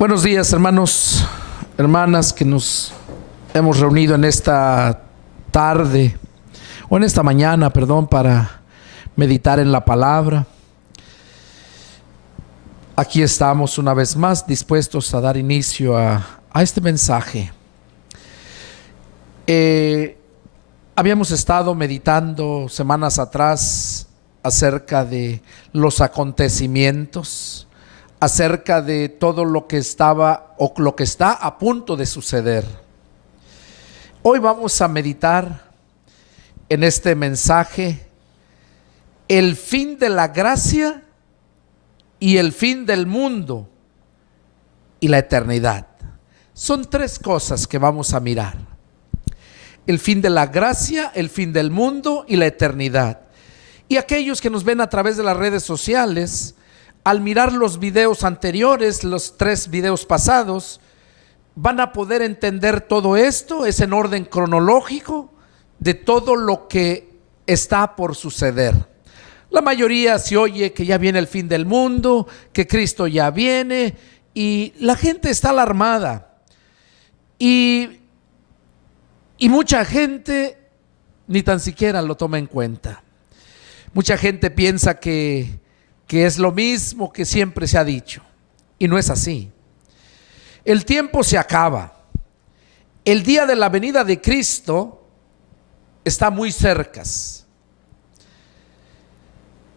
Buenos días, hermanos, hermanas, que nos hemos reunido en esta tarde, o en esta mañana, perdón, para meditar en la palabra. Aquí estamos una vez más dispuestos a dar inicio a este mensaje. Habíamos estado meditando semanas atrás acerca de los acontecimientos, acerca de todo lo que estaba o lo que está a punto de suceder. Hoy vamos a meditar en este mensaje el fin de la gracia y el fin del mundo y la eternidad. Son tres cosas que vamos a mirar: el fin de la gracia, el fin del mundo y la eternidad. Y aquellos que nos ven a través de las redes sociales, al mirar los videos anteriores, los 3 videos pasados, van a poder entender todo esto. Es en orden cronológico de todo lo que está por suceder. La mayoría se oye que ya viene el fin del mundo, que Cristo ya viene, y la gente está alarmada. Y mucha gente ni tan siquiera lo toma en cuenta. Mucha gente piensa que es lo mismo que siempre se ha dicho, y no es así. El tiempo se acaba. El día de la venida de Cristo está muy cerca.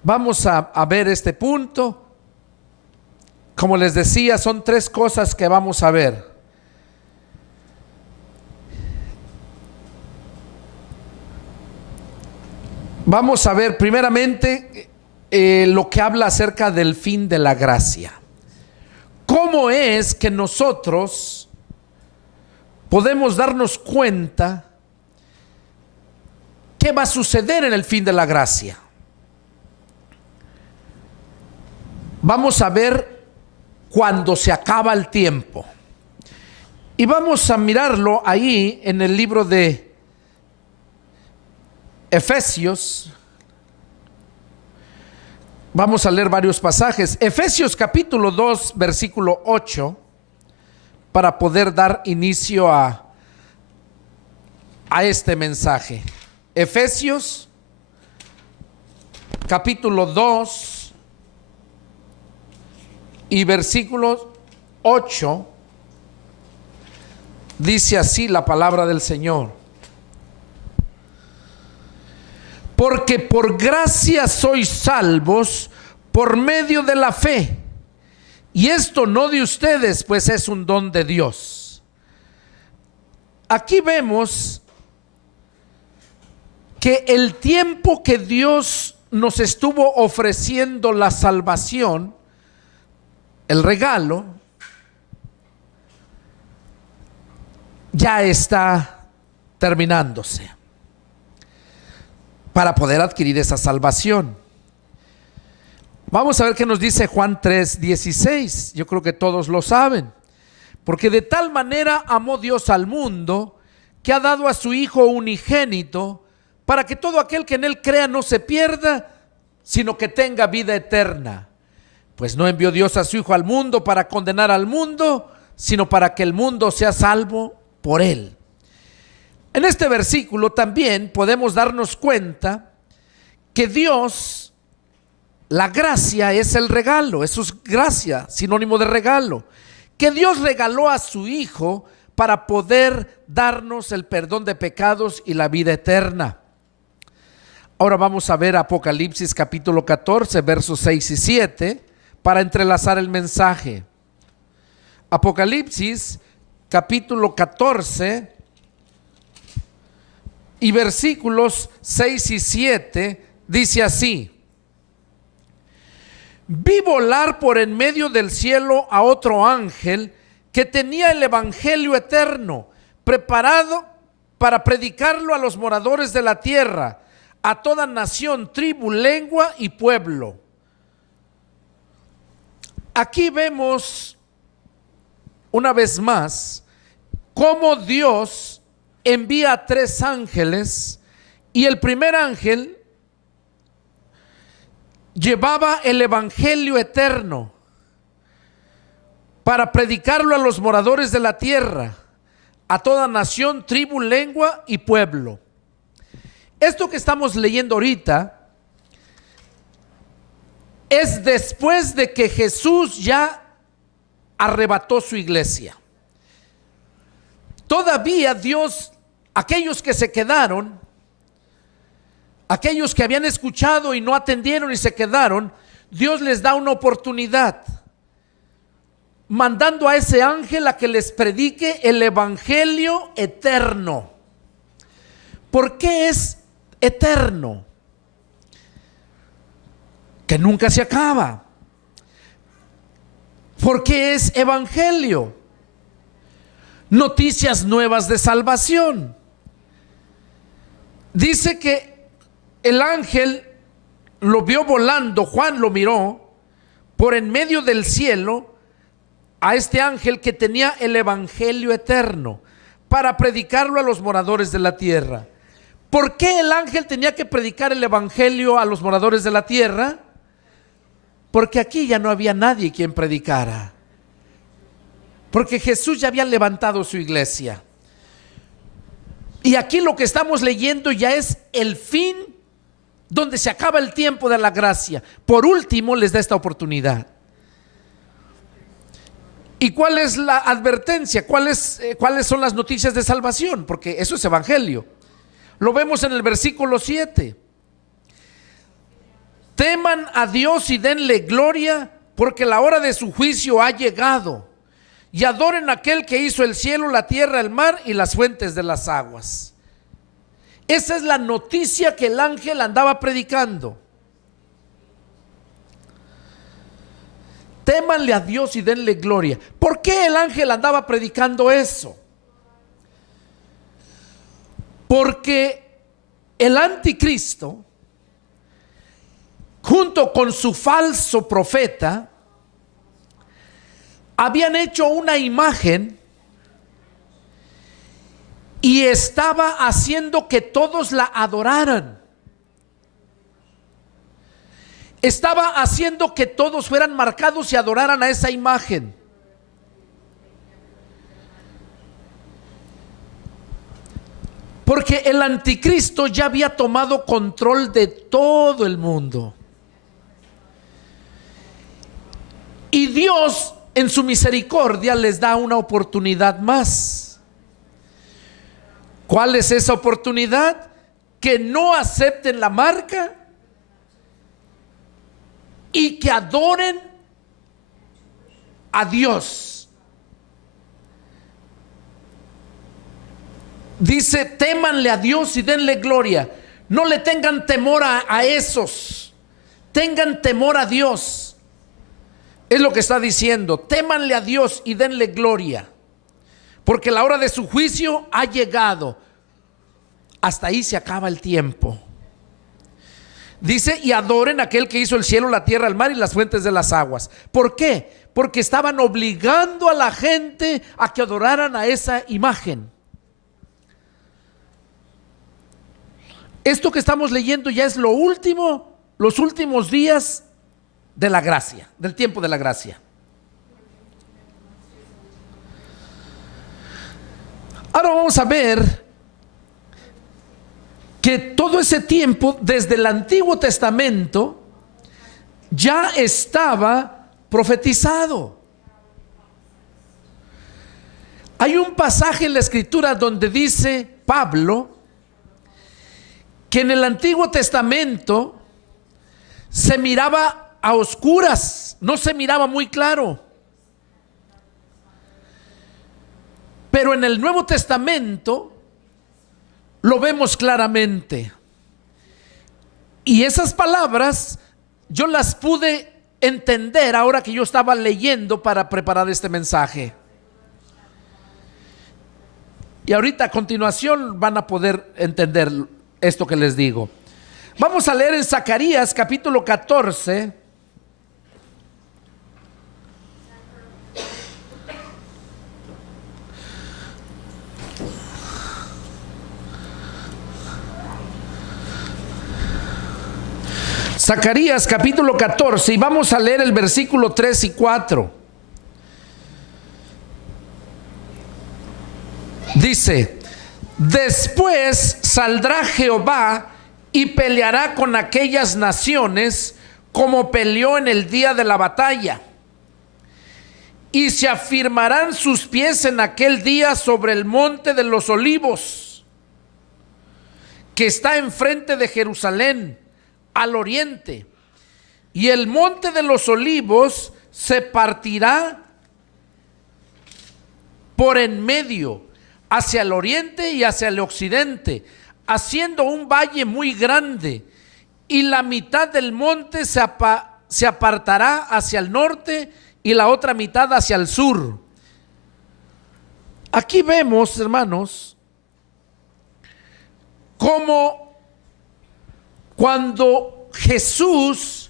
Vamos a ver este punto. Como les decía, son 3 cosas que vamos a ver. Vamos a ver primeramente lo que habla acerca del fin de la gracia. ¿Cómo es que nosotros podemos darnos cuenta qué va a suceder en el fin de la gracia? Vamos a ver cuando se acaba el tiempo. Y vamos a mirarlo ahí en el libro de Efesios. Vamos a leer varios pasajes. Efesios capítulo 2, versículo 8, para poder dar inicio a este mensaje. Efesios capítulo 2 y versículo 8, dice así la palabra del Señor: porque por gracia sois salvos por medio de la fe, y esto no de ustedes, pues es un don de Dios. Aquí vemos que el tiempo que Dios nos estuvo ofreciendo la salvación, el regalo, ya está terminándose para poder adquirir esa salvación. Vamos a ver qué nos dice Juan 3:16. Yo creo que todos lo saben. Porque de tal manera amó Dios al mundo, que ha dado a su Hijo unigénito, para que todo aquel que en él crea no se pierda, sino que tenga vida eterna. Pues no envió Dios a su Hijo al mundo para condenar al mundo, sino para que el mundo sea salvo por él. En este versículo también podemos darnos cuenta que Dios, la gracia es el regalo. Eso es gracia, sinónimo de regalo. Que Dios regaló a su Hijo para poder darnos el perdón de pecados y la vida eterna. Ahora vamos a ver Apocalipsis capítulo 14, versos 6 y 7, para entrelazar el mensaje. Apocalipsis capítulo 14 y versículos 6 y 7 dice así: vi volar por en medio del cielo a otro ángel que tenía el evangelio eterno, preparado para predicarlo a los moradores de la tierra, a toda nación, tribu, lengua y pueblo. Aquí vemos una vez más cómo Dios envía a 3 ángeles, y el primer ángel llevaba el evangelio eterno. para predicarlo a los moradores de la tierra, a toda nación, tribu, lengua y pueblo. Esto que estamos leyendo ahorita es después de que Jesús ya arrebató su iglesia. Todavía Dios, aquellos que se quedaron, aquellos que habían escuchado y no atendieron y se quedaron, Dios les da una oportunidad, mandando a ese ángel a que les predique el evangelio eterno. ¿Por qué es eterno? Que nunca se acaba. ¿Por qué es evangelio? Noticias nuevas de salvación. Dice que el ángel lo vio volando, Juan lo miró por en medio del cielo a este ángel que tenía el evangelio eterno para predicarlo a los moradores de la tierra. ¿Por qué el ángel tenía que predicar el evangelio a los moradores de la tierra? Porque aquí ya no había nadie quien predicara. Porque Jesús ya había levantado su iglesia. Y aquí lo que estamos leyendo ya es el fin, donde se acaba el tiempo de la gracia. Por último les da esta oportunidad. ¿Y cuál es la advertencia? ¿Cuáles son las noticias de salvación? Porque eso es evangelio. Lo vemos en el versículo 7. Teman a Dios y denle gloria, porque la hora de su juicio ha llegado. Y adoren a aquel que hizo el cielo, la tierra, el mar y las fuentes de las aguas. Esa es la noticia que el ángel andaba predicando. Témanle a Dios y denle gloria. ¿Por qué el ángel andaba predicando eso? Porque el anticristo, junto con su falso profeta, habían hecho una imagen y estaba haciendo que todos la adoraran. Estaba haciendo que todos fueran marcados y adoraran a esa imagen. Porque el anticristo ya había tomado control de todo el mundo. Y Dios, en su misericordia, les da una oportunidad más. ¿Cuál es esa oportunidad? Que no acepten la marca y que adoren a Dios. Dice, témanle a Dios y denle gloria. No le tengan temor a esos. Tengan temor a Dios. Es lo que está diciendo. Témanle a Dios y denle gloria, porque la hora de su juicio ha llegado. Hasta ahí se acaba el tiempo. Dice, y adoren a aquel que hizo el cielo, la tierra, el mar y las fuentes de las aguas. ¿Por qué? Porque estaban obligando a la gente a que adoraran a esa imagen. Esto que estamos leyendo ya es lo último, los últimos días de la gracia, del tiempo de la gracia. Ahora vamos a ver que todo ese tiempo, desde el Antiguo Testamento, ya estaba profetizado. Hay un pasaje en la Escritura donde dice Pablo que en el Antiguo Testamento se miraba a oscuras, no se miraba muy claro. Pero en el Nuevo Testamento lo vemos claramente. Y esas palabras yo las pude entender ahora que yo estaba leyendo para preparar este mensaje. Y ahorita a continuación van a poder entender esto que les digo. Vamos a leer en Zacarías capítulo 14. Zacarías capítulo 14 y vamos a leer el versículo 3 y 4. Dice: después saldrá Jehová y peleará con aquellas naciones como peleó en el día de la batalla. Y se afirmarán sus pies en aquel día sobre el monte de los olivos, que está enfrente de Jerusalén, al oriente. Y el monte de los olivos se partirá por en medio, hacia el oriente y hacia el occidente, haciendo un valle muy grande. Y la mitad del monte se apartará hacia el norte y la otra mitad hacia el sur. Aquí vemos, hermanos, cómo cuando Jesús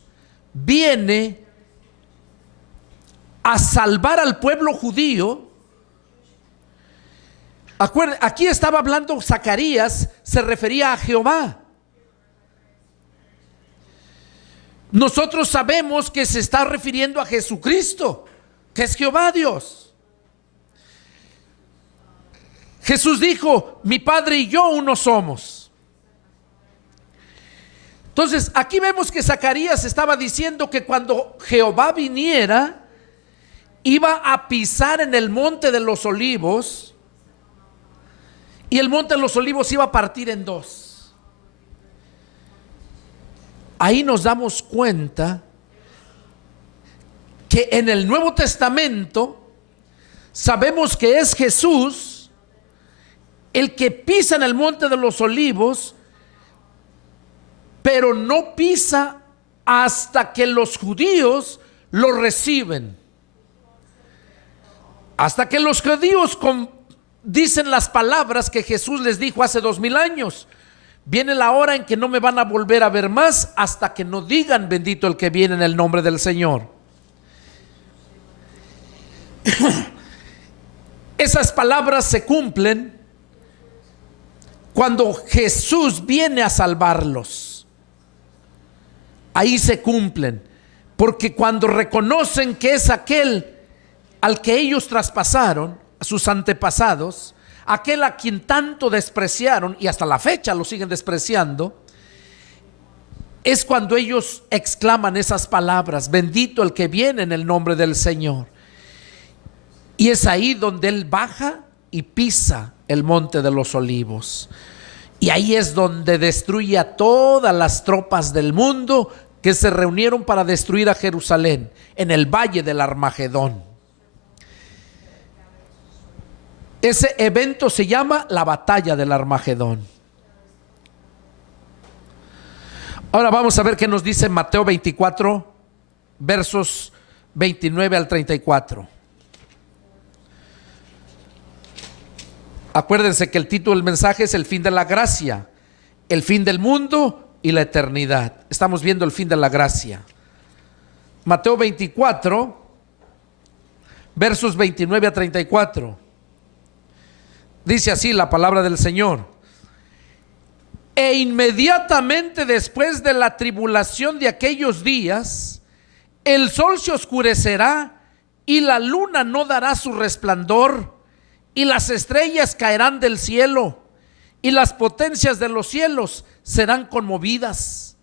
viene a salvar al pueblo judío, aquí estaba hablando Zacarías, se refería a Jehová. Nosotros sabemos que se está refiriendo a Jesucristo, que es Jehová Dios. Jesús dijo: mi Padre y yo uno somos. Entonces aquí vemos que Zacarías estaba diciendo que cuando Jehová viniera, iba a pisar en el monte de los olivos, y el monte de los olivos iba a partir en dos. Ahí nos damos cuenta que en el Nuevo Testamento sabemos que es Jesús el que pisa en el monte de los olivos, pero no pisa hasta que los judíos lo reciben. Hasta que los judíos dicen las palabras que Jesús les dijo hace 2000 años. Viene la hora en que no me van a volver a ver más hasta que no digan: bendito el que viene en el nombre del Señor. Esas palabras se cumplen cuando Jesús viene a salvarlos. Ahí se cumplen, porque cuando reconocen que es aquel al que ellos traspasaron, a sus antepasados, aquel a quien tanto despreciaron y hasta la fecha lo siguen despreciando, es cuando ellos exclaman esas palabras: bendito el que viene en el nombre del Señor. Y es ahí donde Él baja y pisa el monte de los olivos, y ahí es donde destruye a todas las tropas del mundo que se reunieron para destruir a Jerusalén, en el valle del Armagedón. Ese evento se llama la batalla del Armagedón. Ahora vamos a ver qué nos dice Mateo 24, versos 29 al 34. Acuérdense que el título del mensaje es el fin de la gracia, el fin del mundo y la eternidad. Estamos viendo el fin de la gracia. Mateo 24, versos 29 a 34. Dice así la palabra del Señor: e inmediatamente después de la tribulación de aquellos días, el sol se oscurecerá y la luna no dará su resplandor, y las estrellas caerán del cielo, y las potencias de los cielos serán conmovidas.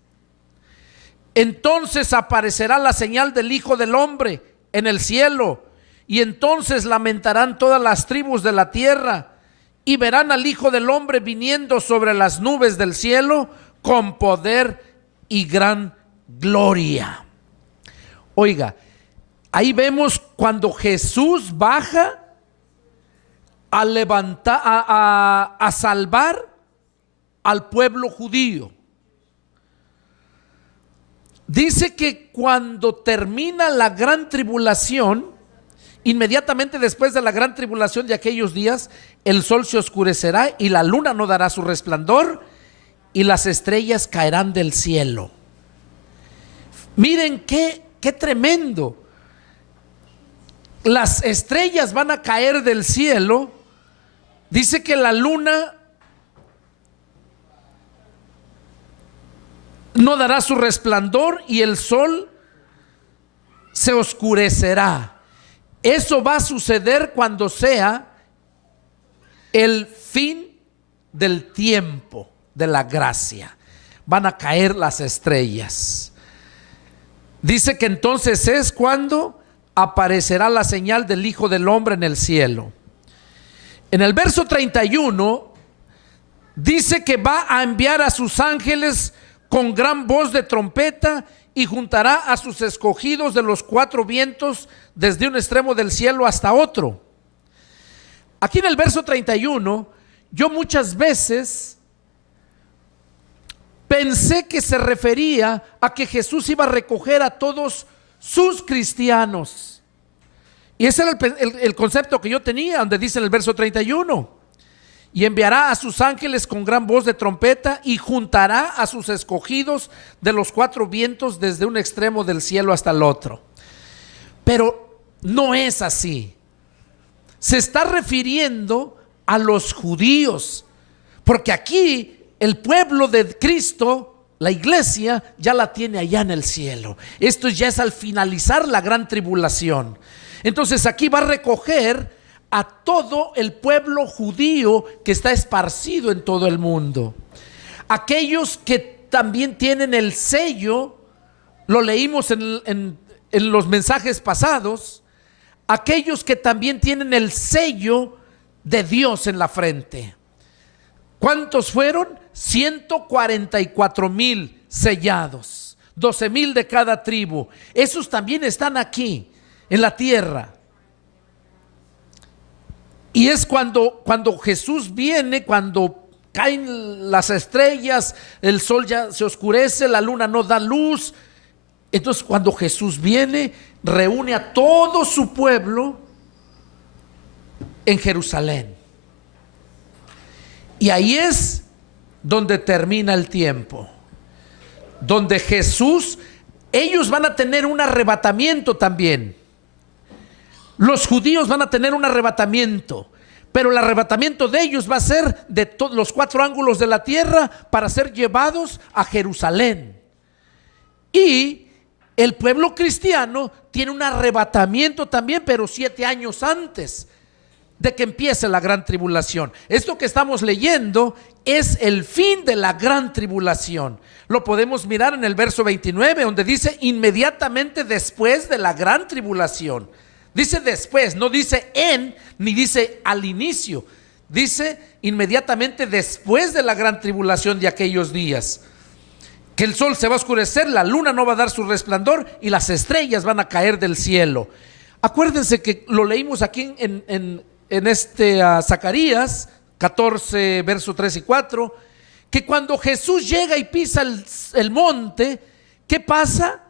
Entonces aparecerá la señal del Hijo del Hombre en el cielo, y entonces lamentarán todas las tribus de la tierra, y verán al Hijo del Hombre viniendo sobre las nubes del cielo con poder y gran gloria. Oiga, ahí vemos cuando Jesús baja a levantar, a salvar al pueblo judío. Dice que cuando termina la gran tribulación, inmediatamente después de la gran tribulación de aquellos días, el sol se oscurecerá y la luna no dará su resplandor, y las estrellas caerán del cielo. Miren qué tremendo. Las estrellas van a caer del cielo. Dice que la luna no dará su resplandor y el sol se oscurecerá. Eso va a suceder cuando sea el fin del tiempo de la gracia. Van a caer las estrellas. Dice que entonces es cuando aparecerá la señal del Hijo del Hombre en el cielo. En el verso 31 dice que va a enviar a sus ángeles con gran voz de trompeta y juntará a sus escogidos de los cuatro vientos desde un extremo del cielo hasta otro. Aquí en el verso 31, yo muchas veces pensé que se refería a que Jesús iba a recoger a todos sus cristianos. Y ese era el concepto que yo tenía, donde dice en el verso 31, y enviará a sus ángeles con gran voz de trompeta y juntará a sus escogidos de los cuatro vientos desde un extremo del cielo hasta el otro. Pero no es así. Se está refiriendo a los judíos, porque aquí el pueblo de Cristo, la iglesia, ya la tiene allá en el cielo. Esto ya es al finalizar la gran tribulación. Entonces aquí va a recoger a todo el pueblo judío que está esparcido en todo el mundo. Aquellos que también tienen el sello, lo leímos en los mensajes pasados, aquellos que también tienen el sello de Dios en la frente. ¿Cuántos fueron? 144,000 sellados, 12,000 de cada tribu. Esos también están aquí en la tierra. Y es cuando Jesús viene, cuando caen las estrellas, el sol ya se oscurece, la luna no da luz. Entonces cuando Jesús viene, reúne a todo su pueblo en Jerusalén. Y ahí es donde termina el tiempo, donde Jesús, ellos van a tener un arrebatamiento también. Los judíos van a tener un arrebatamiento, pero el arrebatamiento de ellos va a ser de todos los cuatro ángulos de la tierra para ser llevados a Jerusalén. Y el pueblo cristiano tiene un arrebatamiento también, pero 7 años antes de que empiece la gran tribulación. Esto que estamos leyendo es el fin de la gran tribulación. Lo podemos mirar en el verso 29, donde dice inmediatamente después de la gran tribulación. Dice después, no dice en, ni dice al inicio. Dice inmediatamente después de la gran tribulación de aquellos días. Que el sol se va a oscurecer, la luna no va a dar su resplandor y las estrellas van a caer del cielo. Acuérdense que lo leímos aquí en Zacarías 14, verso 3 y 4, que cuando Jesús llega y pisa el monte, ¿qué pasa?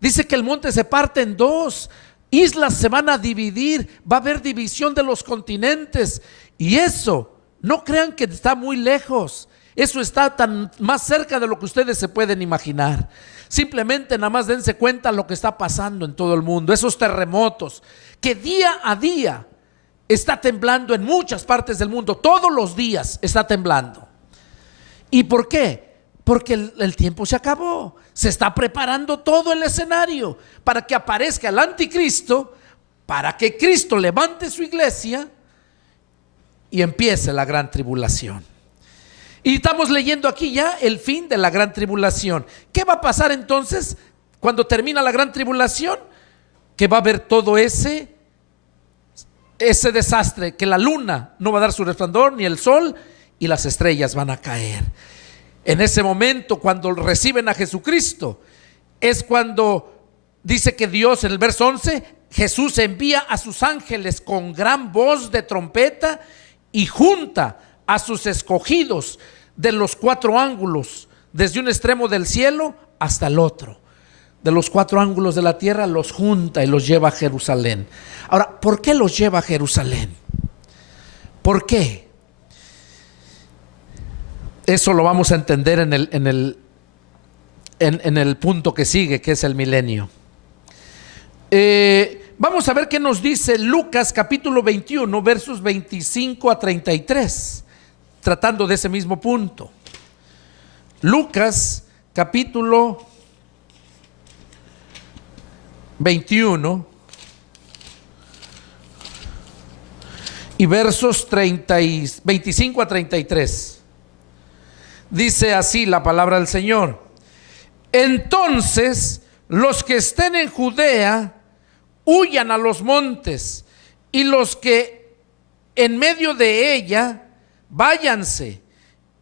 Dice que el monte se parte en dos, islas se van a dividir, va a haber división de los continentes, y eso, no crean que está muy lejos, eso está tan más cerca de lo que ustedes se pueden imaginar. Simplemente nada más dense cuenta lo que está pasando en todo el mundo, esos terremotos, que día a día está temblando en muchas partes del mundo, todos los días está temblando. ¿Y por qué? Porque el tiempo se acabó, se está preparando todo el escenario para que aparezca el anticristo, para que Cristo levante su iglesia y empiece la gran tribulación. Y estamos leyendo aquí ya el fin de la gran tribulación. ¿Qué va a pasar entonces cuando termina la gran tribulación? Que va a haber todo ese desastre, que la luna no va a dar su resplandor, ni el sol, y las estrellas van a caer. En ese momento, cuando reciben a Jesucristo, es cuando dice que Dios, en el verso 11, Jesús envía a sus ángeles con gran voz de trompeta y junta a sus escogidos de los cuatro ángulos, desde un extremo del cielo hasta el otro. De los cuatro ángulos de la tierra los junta y los lleva a Jerusalén. Ahora, ¿por qué los lleva a Jerusalén? ¿Por qué? Eso lo vamos a entender en el punto que sigue, que es el milenio. Vamos a ver qué nos dice Lucas capítulo 21, versos 25 a 33, tratando de ese mismo punto. Lucas capítulo 21 y versos 25 a 33. Dice así la palabra del Señor: entonces los que estén en Judea huyan a los montes, y los que en medio de ella váyanse,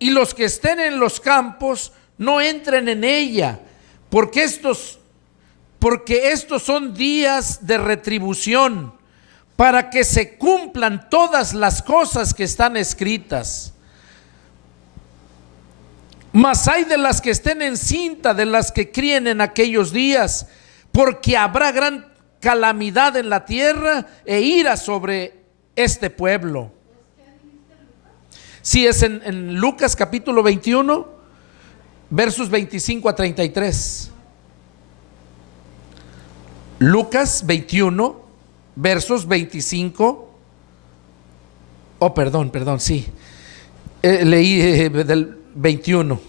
y los que estén en los campos no entren en ella, porque estos son días de retribución, para que se cumplan todas las cosas que están escritas. Mas hay de las que estén encinta, de las que críen en aquellos días, porque habrá gran calamidad en la tierra e ira sobre este pueblo. Sí, es en Lucas capítulo 21, versos 25 a 33. Lucas 21, versos 25. Leí del 21.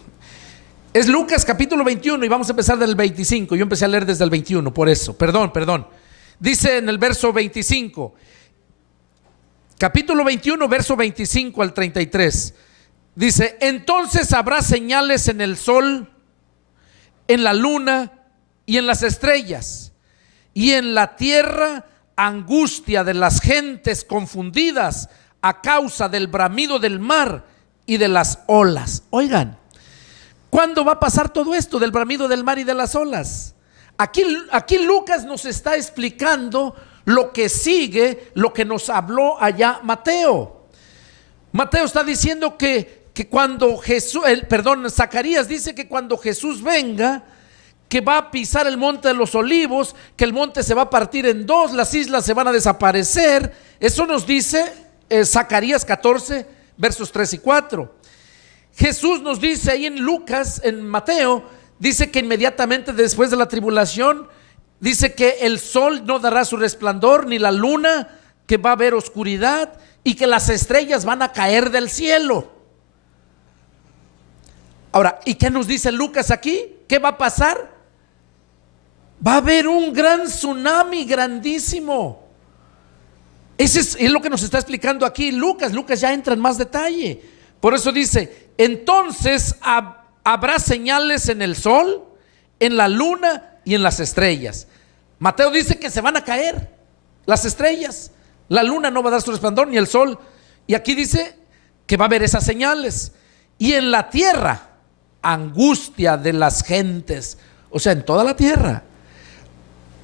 Es Lucas capítulo 21 y vamos a empezar del 25. Yo empecé a leer desde el 21, por eso. Perdón. Dice en el verso 25, capítulo 21, verso 25 al 33. Dice: entonces habrá señales en el sol, en la luna y en las estrellas, y en la tierra angustia de las gentes confundidas a causa del bramido del mar y de las olas. Oigan, ¿cuándo va a pasar todo esto del bramido del mar y de las olas? Aquí Lucas nos está explicando lo que sigue, lo que nos habló allá Mateo. Mateo está diciendo que cuando Zacarías dice que cuando Jesús venga, que va a pisar el monte de los olivos, que el monte se va a partir en dos, las islas se van a desaparecer. Eso nos dice Zacarías 14, versos 3 y 4. Jesús nos dice ahí en Lucas, en Mateo, dice que inmediatamente después de la tribulación, dice que el sol no dará su resplandor, ni la luna, que va a haber oscuridad, y que las estrellas van a caer del cielo. Ahora, ¿y qué nos dice Lucas aquí? ¿Qué va a pasar? Va a haber un gran tsunami grandísimo. Ese es lo que nos está explicando aquí Lucas. Lucas ya entra en más detalle. Por eso dice: entonces habrá señales en el sol, en la luna y en las estrellas. Mateo dice que se van a caer las estrellas, la luna no va a dar su resplandor, ni el sol. Y aquí dice que va a haber esas señales. Y en la tierra, angustia de las gentes, o sea, en toda la tierra,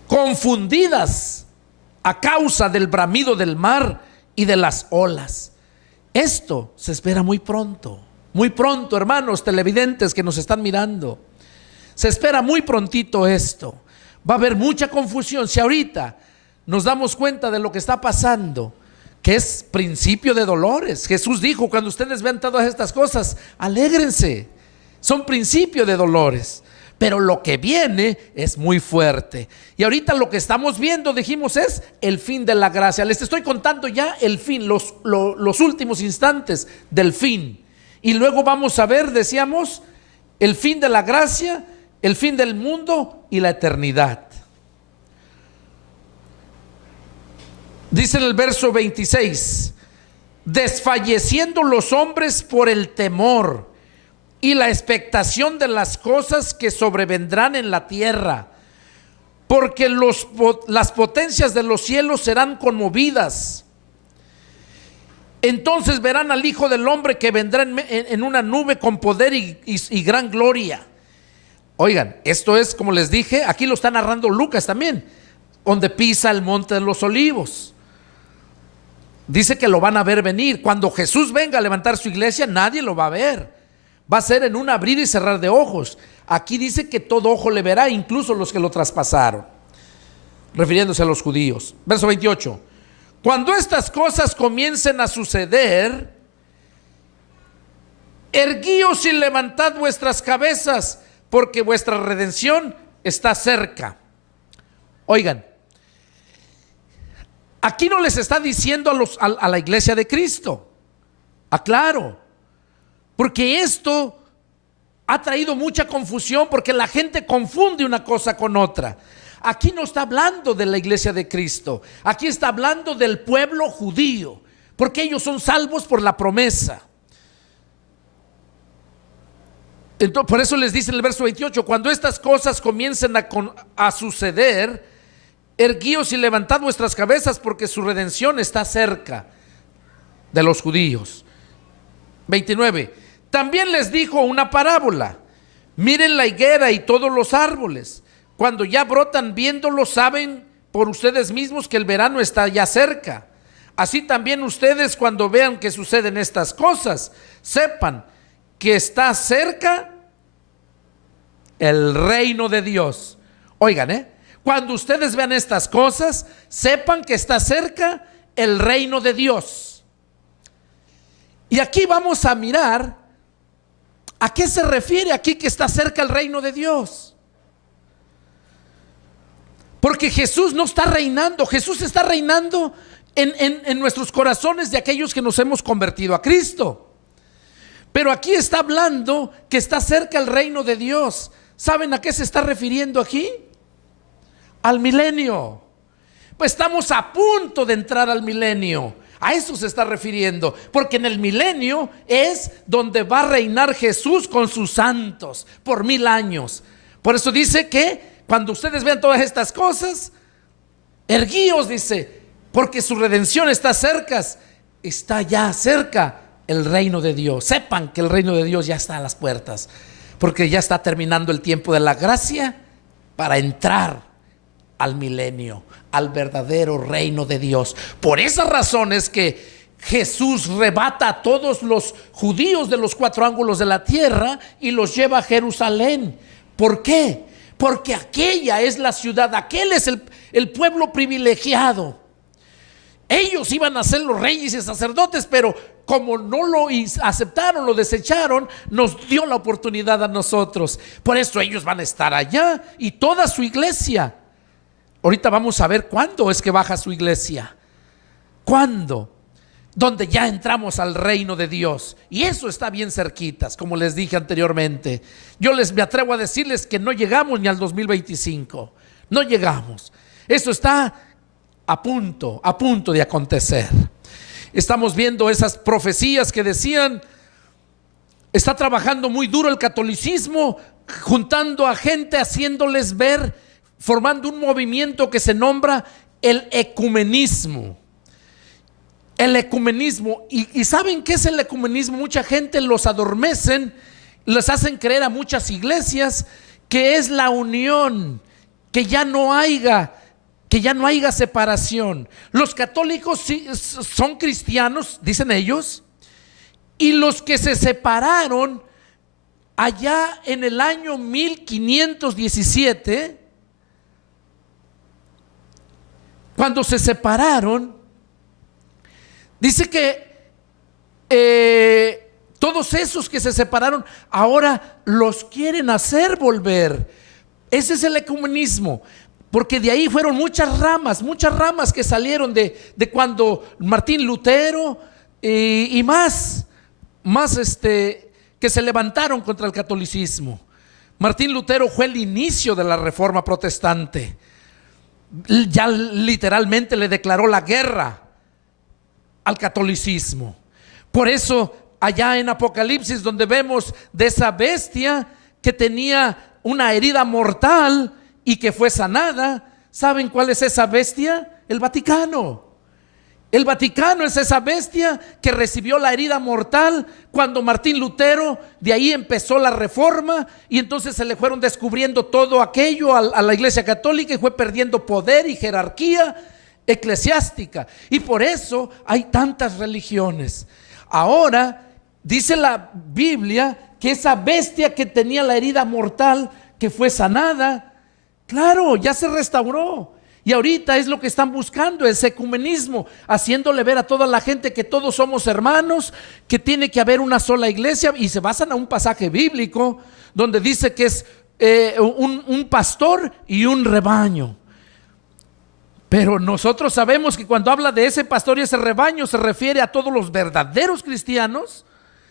confundidas a causa del bramido del mar y de las olas. Esto se espera muy pronto, hermanos televidentes que nos están mirando. Se espera muy prontito esto. Va a haber mucha confusión. Si ahorita nos damos cuenta de lo que está pasando, que es principio de dolores. Jesús dijo: cuando ustedes vean todas estas cosas, alégrense. Son principio de dolores. Pero lo que viene es muy fuerte. Y ahorita lo que estamos viendo, dijimos, es el fin de la gracia. Les estoy contando ya el fin, los últimos instantes del fin. Y luego vamos a ver, decíamos, el fin de la gracia, el fin del mundo y la eternidad. Dice en el verso 26: desfalleciendo los hombres por el temor y la expectación de las cosas que sobrevendrán en la tierra, porque las potencias de los cielos serán conmovidas. Entonces verán al Hijo del Hombre que vendrá en una nube con poder y gran gloria. Oigan, esto es, como les dije, aquí lo está narrando Lucas también, donde pisa el monte de los olivos. Dice que lo van a ver venir. Cuando Jesús venga a levantar su iglesia, nadie lo va a ver. Va a ser en un abrir y cerrar de ojos. Aquí dice que todo ojo le verá, incluso los que lo traspasaron, refiriéndose a los judíos. Verso 28: cuando estas cosas comiencen a suceder, erguíos y levantad vuestras cabezas, porque vuestra redención está cerca. Oigan, aquí no les está diciendo a la iglesia de Cristo, aclaro, porque esto ha traído mucha confusión, porque la gente confunde una cosa con otra. Aquí no está hablando de la iglesia de Cristo, aquí está hablando del pueblo judío, porque ellos son salvos por la promesa. Entonces, por eso les dice en el verso 28, cuando estas cosas comiencen a suceder, erguíos y levantad vuestras cabezas, porque su redención está cerca de los judíos. 29, también les dijo una parábola: miren la higuera y todos los árboles, cuando ya brotan, viéndolo, saben por ustedes mismos que el verano está ya cerca. Así también ustedes, cuando vean que suceden estas cosas, sepan que está cerca el reino de Dios. Oigan, cuando ustedes vean estas cosas, sepan que está cerca el reino de Dios. Y aquí vamos a mirar a qué se refiere aquí que está cerca el reino de Dios. Porque Jesús no está reinando, Jesús está reinando en nuestros corazones de aquellos que nos hemos convertido a Cristo. Pero aquí está hablando que está cerca el reino de Dios. ¿Saben a qué se está refiriendo aquí? Al milenio. Pues estamos a punto de entrar al milenio. A eso se está refiriendo, porque en el milenio es donde va a reinar Jesús con sus santos por 1000 años. Por eso dice que cuando ustedes vean todas estas cosas, erguíos, dice, porque su redención está cerca, está ya cerca el reino de Dios. Sepan que el reino de Dios ya está a las puertas, porque ya está terminando el tiempo de la gracia para entrar al milenio, al verdadero reino de Dios. Por esa razón es que Jesús rebata a todos los judíos de los 4 ángulos de la tierra y los lleva a Jerusalén. ¿Por qué? Porque aquella es la ciudad, aquel es el pueblo privilegiado. Ellos iban a ser los reyes y sacerdotes, pero como no lo aceptaron, lo desecharon, nos dio la oportunidad a nosotros. Por eso ellos van a estar allá y toda su iglesia. Ahorita vamos a ver cuándo es que baja su iglesia. ¿Cuándo? Donde ya entramos al reino de Dios. Y eso está bien cerquitas, como les dije anteriormente. Yo me atrevo a decirles que no llegamos ni al 2025. No llegamos. Eso está a punto de acontecer. Estamos viendo esas profecías que decían: está trabajando muy duro el catolicismo, juntando a gente, haciéndoles ver, formando un movimiento que se nombra el ecumenismo. El ecumenismo. ¿Y saben qué es el ecumenismo? Mucha gente los adormecen, les hacen creer a muchas iglesias que es la unión, que ya no haya separación. Los católicos sí, son cristianos, dicen ellos, y los que se separaron allá en el año 1517, cuando se separaron, dice que todos esos que se separaron ahora los quieren hacer volver. Ese es el ecumenismo. Porque de ahí fueron muchas ramas que salieron de cuando Martín Lutero y más que se levantaron contra el catolicismo. Martín Lutero fue el inicio de la Reforma Protestante. Ya literalmente le declaró la guerra al catolicismo. Por eso allá en Apocalipsis, donde vemos de esa bestia que tenía una herida mortal y que fue sanada, ¿saben cuál es esa bestia? El Vaticano. El Vaticano es esa bestia que recibió la herida mortal cuando Martín Lutero, de ahí empezó la reforma, y entonces se le fueron descubriendo todo aquello a la Iglesia Católica y fue perdiendo poder y jerarquía eclesiástica. Y por eso hay tantas religiones. Ahora dice la Biblia que esa bestia que tenía la herida mortal, que fue sanada, claro, ya se restauró. Y ahorita es lo que están buscando, el ecumenismo, haciéndole ver a toda la gente que todos somos hermanos, que tiene que haber una sola iglesia, y se basan a un pasaje bíblico donde dice que es un pastor y un rebaño. Pero nosotros sabemos que cuando habla de ese pastor y ese rebaño se refiere a todos los verdaderos cristianos,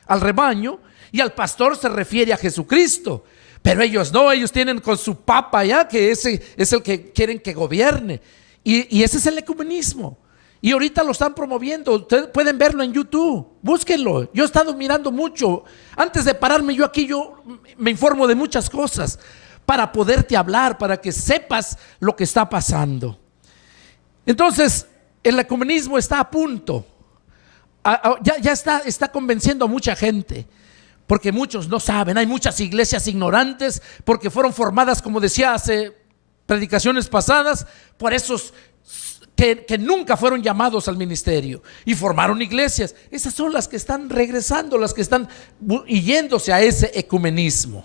al rebaño, y al pastor se refiere a Jesucristo. Pero ellos no, ellos tienen con su papa ya, que ese es el que quieren que gobierne. Y ese es el ecumenismo. Y ahorita lo están promoviendo. Ustedes pueden verlo en YouTube. Búsquenlo. Yo he estado mirando mucho. Antes de pararme yo aquí, yo me informo de muchas cosas para poderte hablar, para que sepas lo que está pasando. Entonces, el ecumenismo está a punto. Ya está convenciendo a mucha gente. Porque muchos no saben. Hay muchas iglesias ignorantes porque fueron formadas, como decía hace predicaciones pasadas, por esos que nunca fueron llamados al ministerio y formaron iglesias. Esas son las que están regresando, las que están yéndose a ese ecumenismo.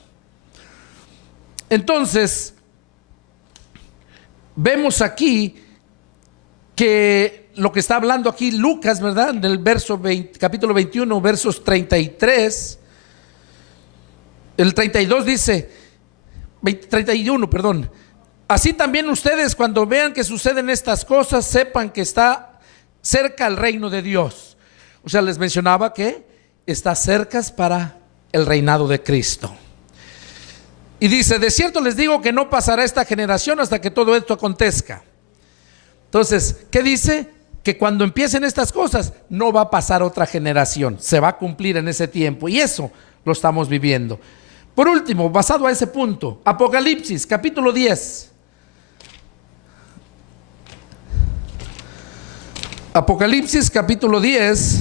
Entonces, vemos aquí que lo que está hablando aquí Lucas, ¿verdad? En el capítulo 21, versos 33, el 32 dice, 31, perdón. Así también ustedes, cuando vean que suceden estas cosas, sepan que está cerca el reino de Dios. O sea, les mencionaba que está cerca para el reinado de Cristo. Y dice, de cierto les digo que no pasará esta generación hasta que todo esto acontezca. Entonces, ¿qué dice? Que cuando empiecen estas cosas, no va a pasar otra generación. Se va a cumplir en ese tiempo. Y eso lo estamos viviendo. Por último, basado a ese punto, Apocalipsis, capítulo 10. Apocalipsis, capítulo 10.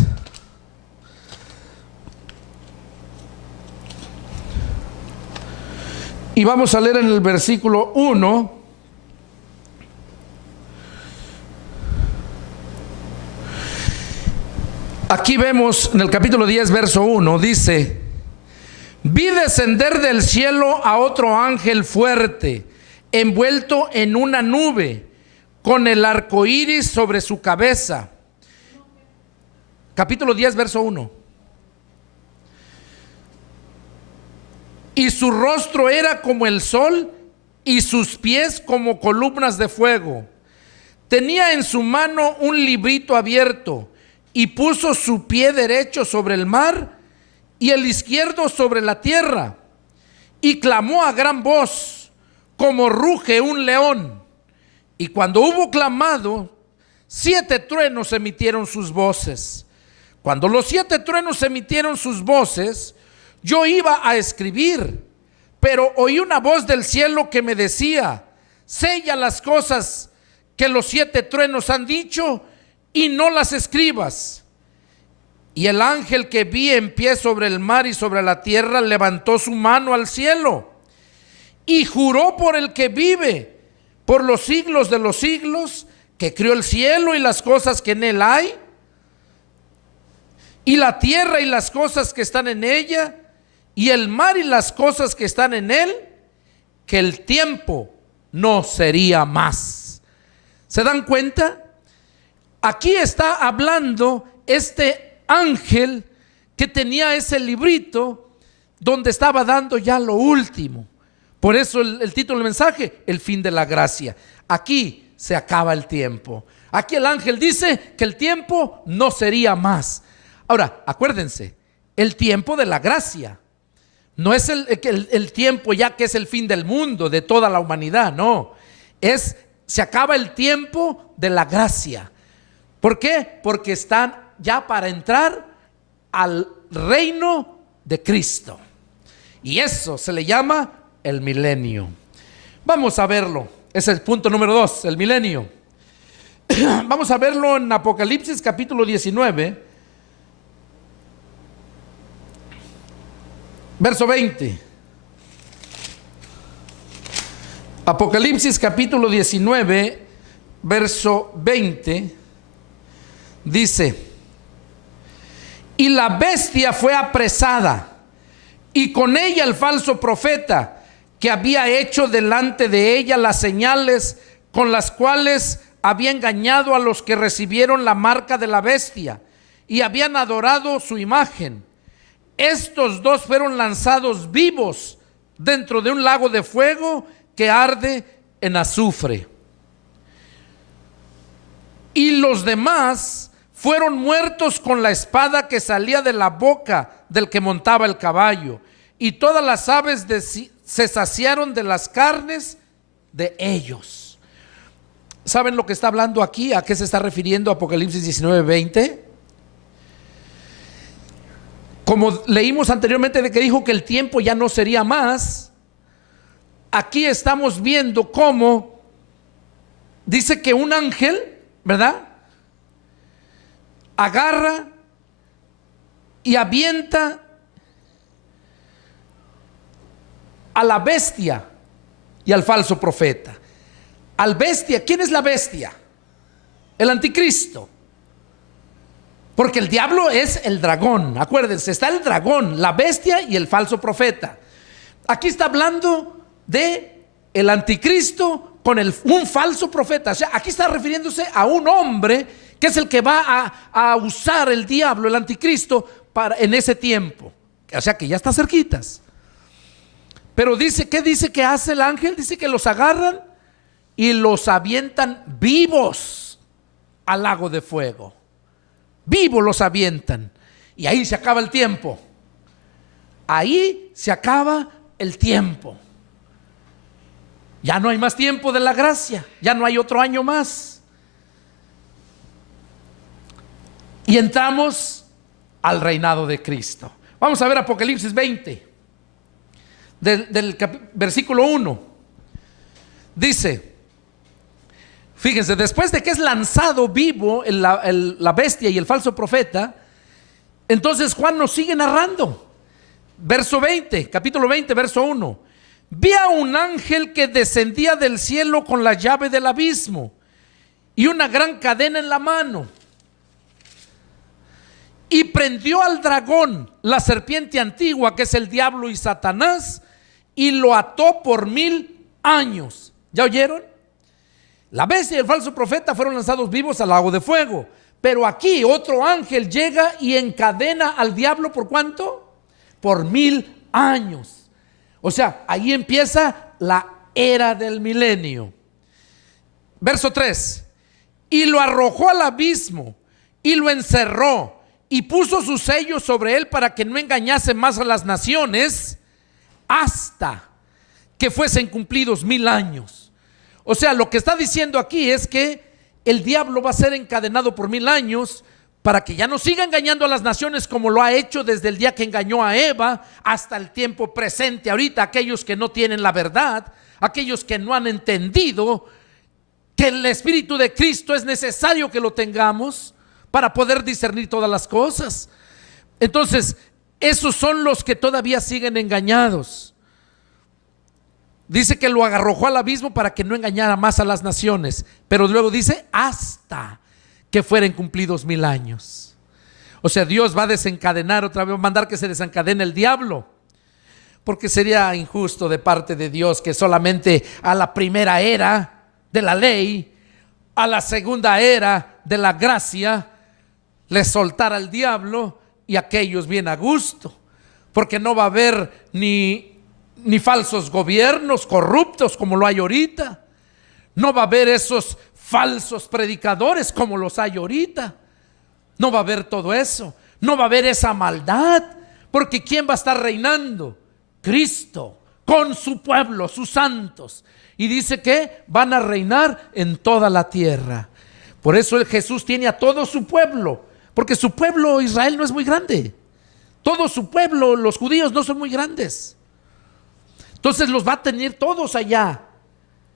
Y vamos a leer en el versículo 1. Aquí vemos en el capítulo 10, verso 1, dice: vi descender del cielo a otro ángel fuerte, envuelto en una nube, con el arco iris sobre su cabeza. Capítulo 10, verso 1. Y su rostro era como el sol, y sus pies como columnas de fuego. Tenía en su mano un librito abierto, y puso su pie derecho sobre el mar y el izquierdo sobre la tierra, y clamó a gran voz, como ruge un león. Y cuando hubo clamado, 7 truenos emitieron sus voces. Cuando los 7 truenos emitieron sus voces, yo iba a escribir, pero oí una voz del cielo que me decía: sella las cosas que los 7 truenos han dicho y no las escribas. Y el ángel que vi en pie sobre el mar y sobre la tierra levantó su mano al cielo y juró por el que vive por los siglos de los siglos, que creó el cielo y las cosas que en él hay, y la tierra y las cosas que están en ella, y el mar y las cosas que están en él, que el tiempo no sería más. ¿Se dan cuenta? Aquí está hablando este ángel que tenía ese librito donde estaba dando ya lo último. Por eso el título del mensaje: el fin de la gracia. Aquí se acaba el tiempo. Aquí el ángel dice que el tiempo no sería más. Ahora, acuérdense, el tiempo de la gracia no es el tiempo ya que es el fin del mundo, de toda la humanidad, no. Se acaba el tiempo de la gracia. ¿Por qué? Porque están ya para entrar al reino de Cristo. Y eso se le llama el milenio. Vamos a verlo. Ese es el punto número 2, el milenio. Vamos a verlo en Apocalipsis capítulo 19, verso 20. Apocalipsis capítulo 19, verso 20. Dice: y la bestia fue apresada, y con ella el falso profeta, que había hecho delante de ella las señales con las cuales había engañado a los que recibieron la marca de la bestia y habían adorado su imagen. Estos 2 fueron lanzados vivos dentro de un lago de fuego que arde en azufre. Y los demás fueron muertos con la espada que salía de la boca del que montaba el caballo, y todas las aves se saciaron de las carnes de ellos. ¿Saben lo que está hablando aquí? ¿A qué se está refiriendo Apocalipsis 19:20? Como leímos anteriormente de que dijo que el tiempo ya no sería más, aquí estamos viendo cómo dice que un ángel, ¿verdad?, agarra y avienta a la bestia y al falso profeta. Al bestia, ¿quién es la bestia? El anticristo. Porque el diablo es el dragón, acuérdense, está el dragón, la bestia y el falso profeta. Aquí está hablando de el anticristo con un falso profeta. O sea, aquí está refiriéndose a un hombre que es el que va a usar el diablo, el anticristo, en ese tiempo. O sea, que ya está cerquitas. Pero dice, ¿qué dice que hace el ángel? Dice que los agarran y los avientan vivos al lago de fuego. Vivos los avientan. Y ahí se acaba el tiempo. Ahí se acaba el tiempo. Ya no hay más tiempo de la gracia. Ya no hay otro año más. Y entramos al reinado de Cristo. Vamos a ver Apocalipsis 20. Del versículo 1. Dice, fíjense, después de que es lanzado vivo la bestia y el falso profeta, entonces Juan nos sigue narrando. Verso 20, capítulo 20, verso 1. Vi a un ángel que descendía del cielo con la llave del abismo y una gran cadena en la mano. Y prendió al dragón, la serpiente antigua, que es el diablo y Satanás, y lo ató por 1000 años. ¿Ya oyeron? La bestia y el falso profeta fueron lanzados vivos al lago de fuego. Pero aquí otro ángel llega y encadena al diablo, ¿por cuánto? Por 1000 años. O sea, ahí empieza la era del milenio. Verso 3. Y lo arrojó al abismo y lo encerró y puso su sello sobre él para que no engañase más a las naciones hasta que fuesen cumplidos 1000 años. O sea, lo que está diciendo aquí es que el diablo va a ser encadenado por 1000 años para que ya no siga engañando a las naciones como lo ha hecho desde el día que engañó a Eva hasta el tiempo presente. Ahorita aquellos que no tienen la verdad, aquellos que no han entendido que el Espíritu de Cristo es necesario que lo tengamos para poder discernir todas las cosas. Entonces, esos son los que todavía siguen engañados. Dice que lo arrojó al abismo para que no engañara más a las naciones, pero luego dice hasta que fueren cumplidos 1000 años. O sea, Dios va a desencadenar otra vez, va a mandar que se desencadene el diablo, porque sería injusto de parte de Dios que solamente a la primera era de la ley, a la segunda era de la gracia, le soltara al diablo y aquellos bien a gusto, porque no va a haber ni falsos gobiernos corruptos como lo hay ahorita. No va a haber esos falsos predicadores como los hay ahorita. No va a haber todo eso. No va a haber esa maldad, porque ¿quién va a estar reinando? Cristo, con su pueblo, sus santos. Y dice que van a reinar en toda la tierra. Por eso Jesús tiene a todo su pueblo, porque su pueblo Israel no es muy grande. Todo su pueblo, los judíos, no son muy grandes. Entonces los va a tener todos allá.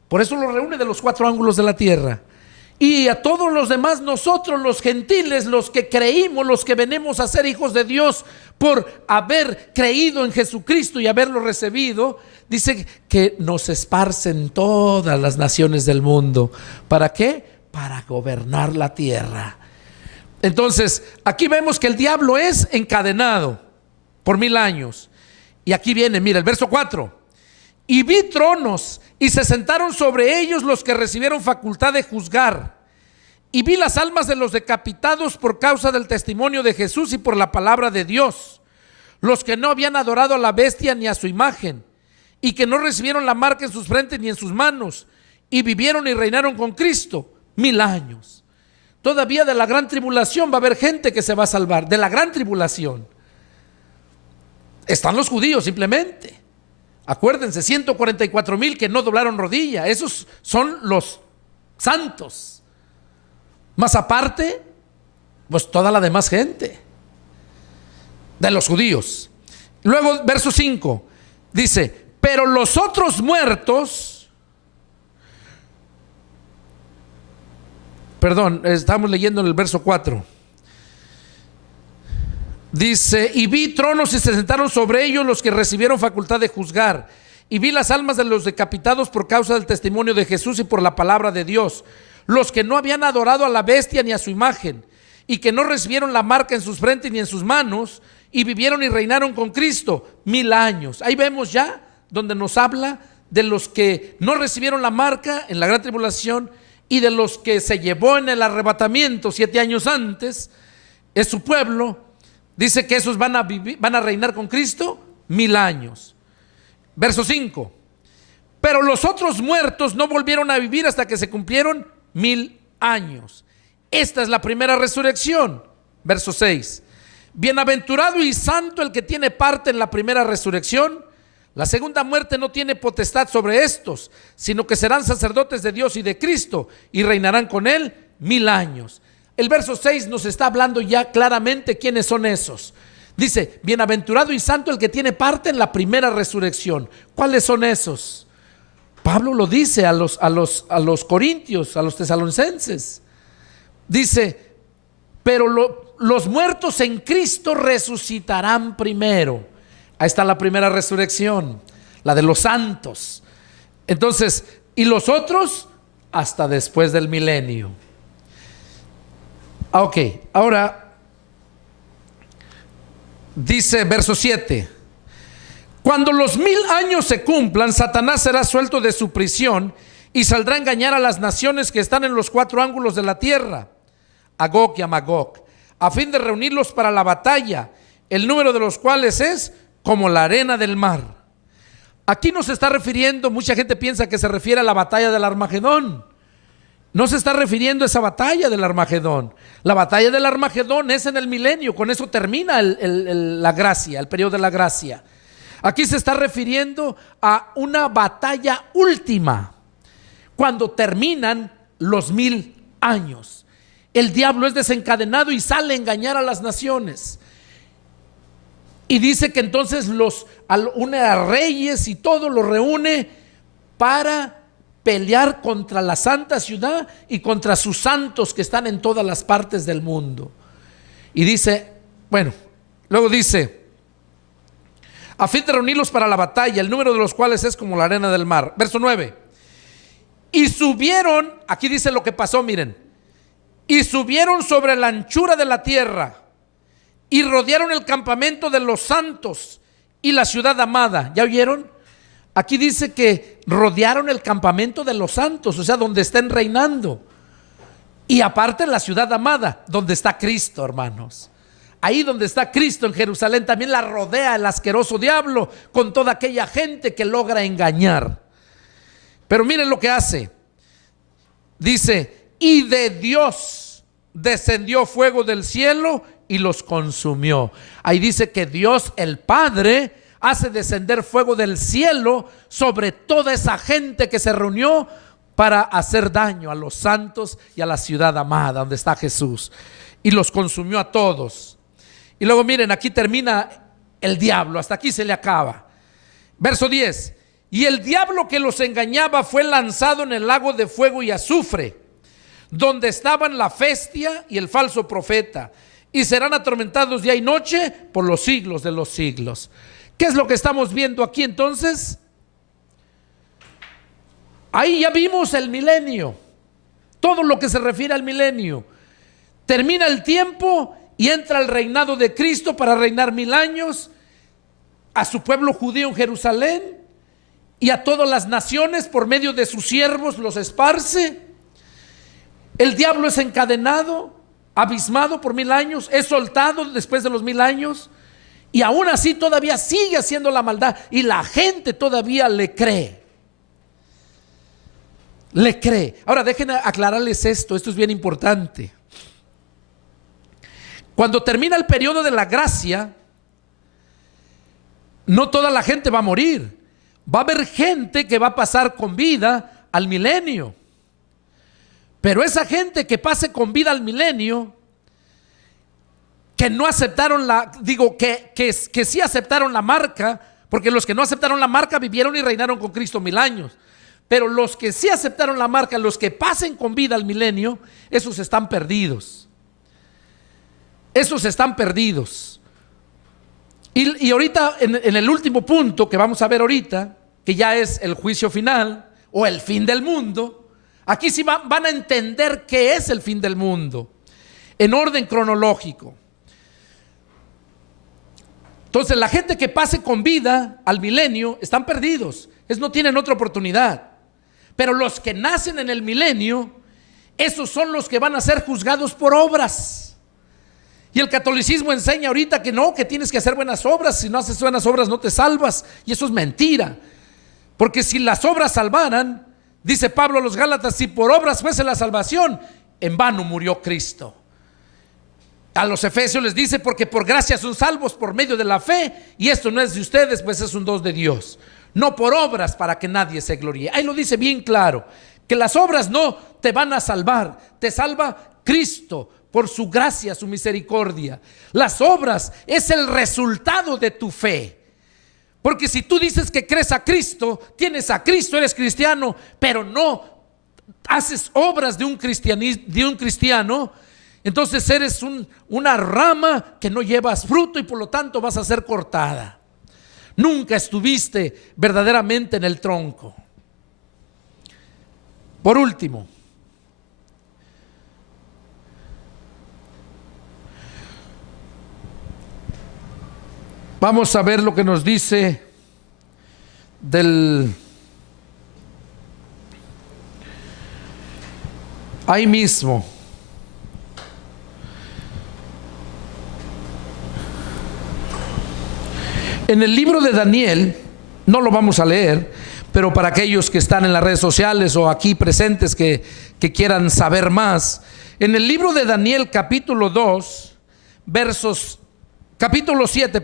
Por eso los reúne de los 4 ángulos de la tierra. Y a todos los demás, nosotros los gentiles, los que creímos, los que venimos a ser hijos de Dios por haber creído en Jesucristo y haberlo recibido, dice que nos esparcen todas las naciones del mundo. ¿Para qué? Para gobernar la tierra. Entonces, aquí vemos que el diablo es encadenado por 1000 años. Y aquí viene, mira, el verso 4. Y vi tronos y se sentaron sobre ellos los que recibieron facultad de juzgar. Y vi las almas de los decapitados por causa del testimonio de Jesús y por la palabra de Dios, los que no habían adorado a la bestia ni a su imagen, y que no recibieron la marca en sus frentes ni en sus manos, y vivieron y reinaron con Cristo 1000 años. Todavía de la gran tribulación va a haber gente que se va a salvar. De la gran tribulación están los judíos simplemente. Acuérdense, 144,000 que no doblaron rodilla. Esos son los santos. Más aparte, pues toda la demás gente de los judíos. Luego, verso 5, dice, pero los otros muertos, perdón, estamos leyendo en el verso 4. Dice, y vi tronos y se sentaron sobre ellos los que recibieron facultad de juzgar. Y vi las almas de los decapitados por causa del testimonio de Jesús y por la palabra de Dios. Los que no habían adorado a la bestia ni a su imagen, y que no recibieron la marca en sus frentes ni en sus manos, y vivieron y reinaron con Cristo 1000 años. Ahí vemos ya donde nos habla de los que no recibieron la marca en la gran tribulación y de los que se llevó en el arrebatamiento 7 años antes, es su pueblo. Dice que esos van a reinar con Cristo 1000 años. Verso 5. Pero los otros muertos no volvieron a vivir hasta que se cumplieron 1000 años. Esta es la primera resurrección. Verso 6. Bienaventurado y santo el que tiene parte en la primera resurrección. La segunda muerte no tiene potestad sobre estos, sino que serán sacerdotes de Dios y de Cristo y reinarán con él 1000 años. El verso 6 nos está hablando ya claramente quiénes son esos. Dice, bienaventurado y santo el que tiene parte en la primera resurrección. ¿Cuáles son esos? Pablo lo dice a los corintios, a los tesalonicenses. Dice, pero los muertos en Cristo resucitarán primero. Ahí está la primera resurrección, la de los santos. Entonces, y los otros hasta después del milenio. Ok, ahora dice verso 7. Cuando los 1000 años se cumplan, Satanás será suelto de su prisión y saldrá a engañar a las naciones que están en los 4 ángulos de la tierra, a Gog y a Magog, a fin de reunirlos para la batalla, el número de los cuales es como la arena del mar. Aquí no se está refiriendo, mucha gente piensa que se refiere a la batalla del Armagedón. No se está refiriendo a esa batalla del Armagedón. La batalla del Armagedón es en el milenio, con eso termina la gracia, el periodo de la gracia. Aquí se está refiriendo a una batalla última, cuando terminan los 1000 años. El diablo es desencadenado y sale a engañar a las naciones. Y dice que entonces une a reyes y todo, los reúne para pelear contra la santa ciudad y contra sus santos que están en todas las partes del mundo. Y dice, bueno, luego dice, a fin de reunirlos para la batalla, el número de los cuales es como la arena del mar. Verso 9. Y subieron, aquí dice lo que pasó, miren, y subieron sobre la anchura de la tierra y rodearon el campamento de los santos y la ciudad amada. ¿Ya oyeron? Aquí dice que rodearon el campamento de los santos, o sea, donde estén reinando. Y aparte la ciudad amada, donde está Cristo, hermanos. Ahí donde está Cristo en Jerusalén, también la rodea el asqueroso diablo con toda aquella gente que logra engañar. Pero miren lo que hace. Dice, y de Dios descendió fuego del cielo y los consumió. Ahí dice que Dios el Padre hace descender fuego del cielo sobre toda esa gente que se reunió para hacer daño a los santos y a la ciudad amada donde está Jesús, y los consumió a todos. Y luego miren, aquí termina el diablo, hasta aquí se le acaba. Verso 10. Y el diablo que los engañaba fue lanzado en el lago de fuego y azufre, donde estaban la bestia y el falso profeta, y serán atormentados día y noche por los siglos de los siglos. ¿Qué es lo que estamos viendo aquí entonces? Ahí ya vimos el milenio, todo lo que se refiere al milenio. Termina el tiempo y entra el reinado de Cristo para reinar 1000 años a su pueblo judío en Jerusalén y a todas las naciones por medio de sus siervos los esparce. El diablo es encadenado, abismado por 1000 años, es soltado después de los 1000 años y aún así todavía sigue haciendo la maldad y la gente todavía le cree. Le cree. Ahora déjenme aclararles esto es bien importante. Cuando termina el periodo de la gracia, no toda la gente va a morir. Va a haber gente que va a pasar con vida al milenio. Pero esa gente que pase con vida al milenio, que no aceptaron que sí aceptaron la marca, porque los que no aceptaron la marca vivieron y reinaron con Cristo 1000 años. Pero los que sí aceptaron la marca, los que pasen con vida al milenio, esos están perdidos. Esos están perdidos. Y ahorita, en el último punto que vamos a ver ahorita, que ya es el juicio final o el fin del mundo, aquí sí van a entender qué es el fin del mundo, en orden cronológico. Entonces, la gente que pase con vida al milenio están perdidos, no tienen otra oportunidad. Pero los que nacen en el milenio, esos son los que van a ser juzgados por obras. Y el catolicismo enseña ahorita que no, que tienes que hacer buenas obras. Si no haces buenas obras no te salvas. Y eso es mentira. Porque si las obras salvaran, dice Pablo a los Gálatas, si por obras fuese la salvación, en vano murió Cristo. A los Efesios les dice, porque por gracia son salvos por medio de la fe, y esto no es de ustedes, pues es un don de Dios. No por obras para que nadie se gloríe. Ahí lo dice bien claro, que las obras no te van a salvar, te salva Cristo por su gracia, su misericordia. Las obras es el resultado de tu fe. Porque si tú dices que crees a Cristo, tienes a Cristo, eres cristiano, pero no haces obras de un cristiano, entonces eres una rama que no llevas fruto y por lo tanto vas a ser cortada. Nunca estuviste verdaderamente en el tronco. Por último, vamos a ver lo que nos dice ahí mismo. En el libro de Daniel, no lo vamos a leer, pero para aquellos que están en las redes sociales o aquí presentes que quieran saber más, en el libro de Daniel capítulo 7,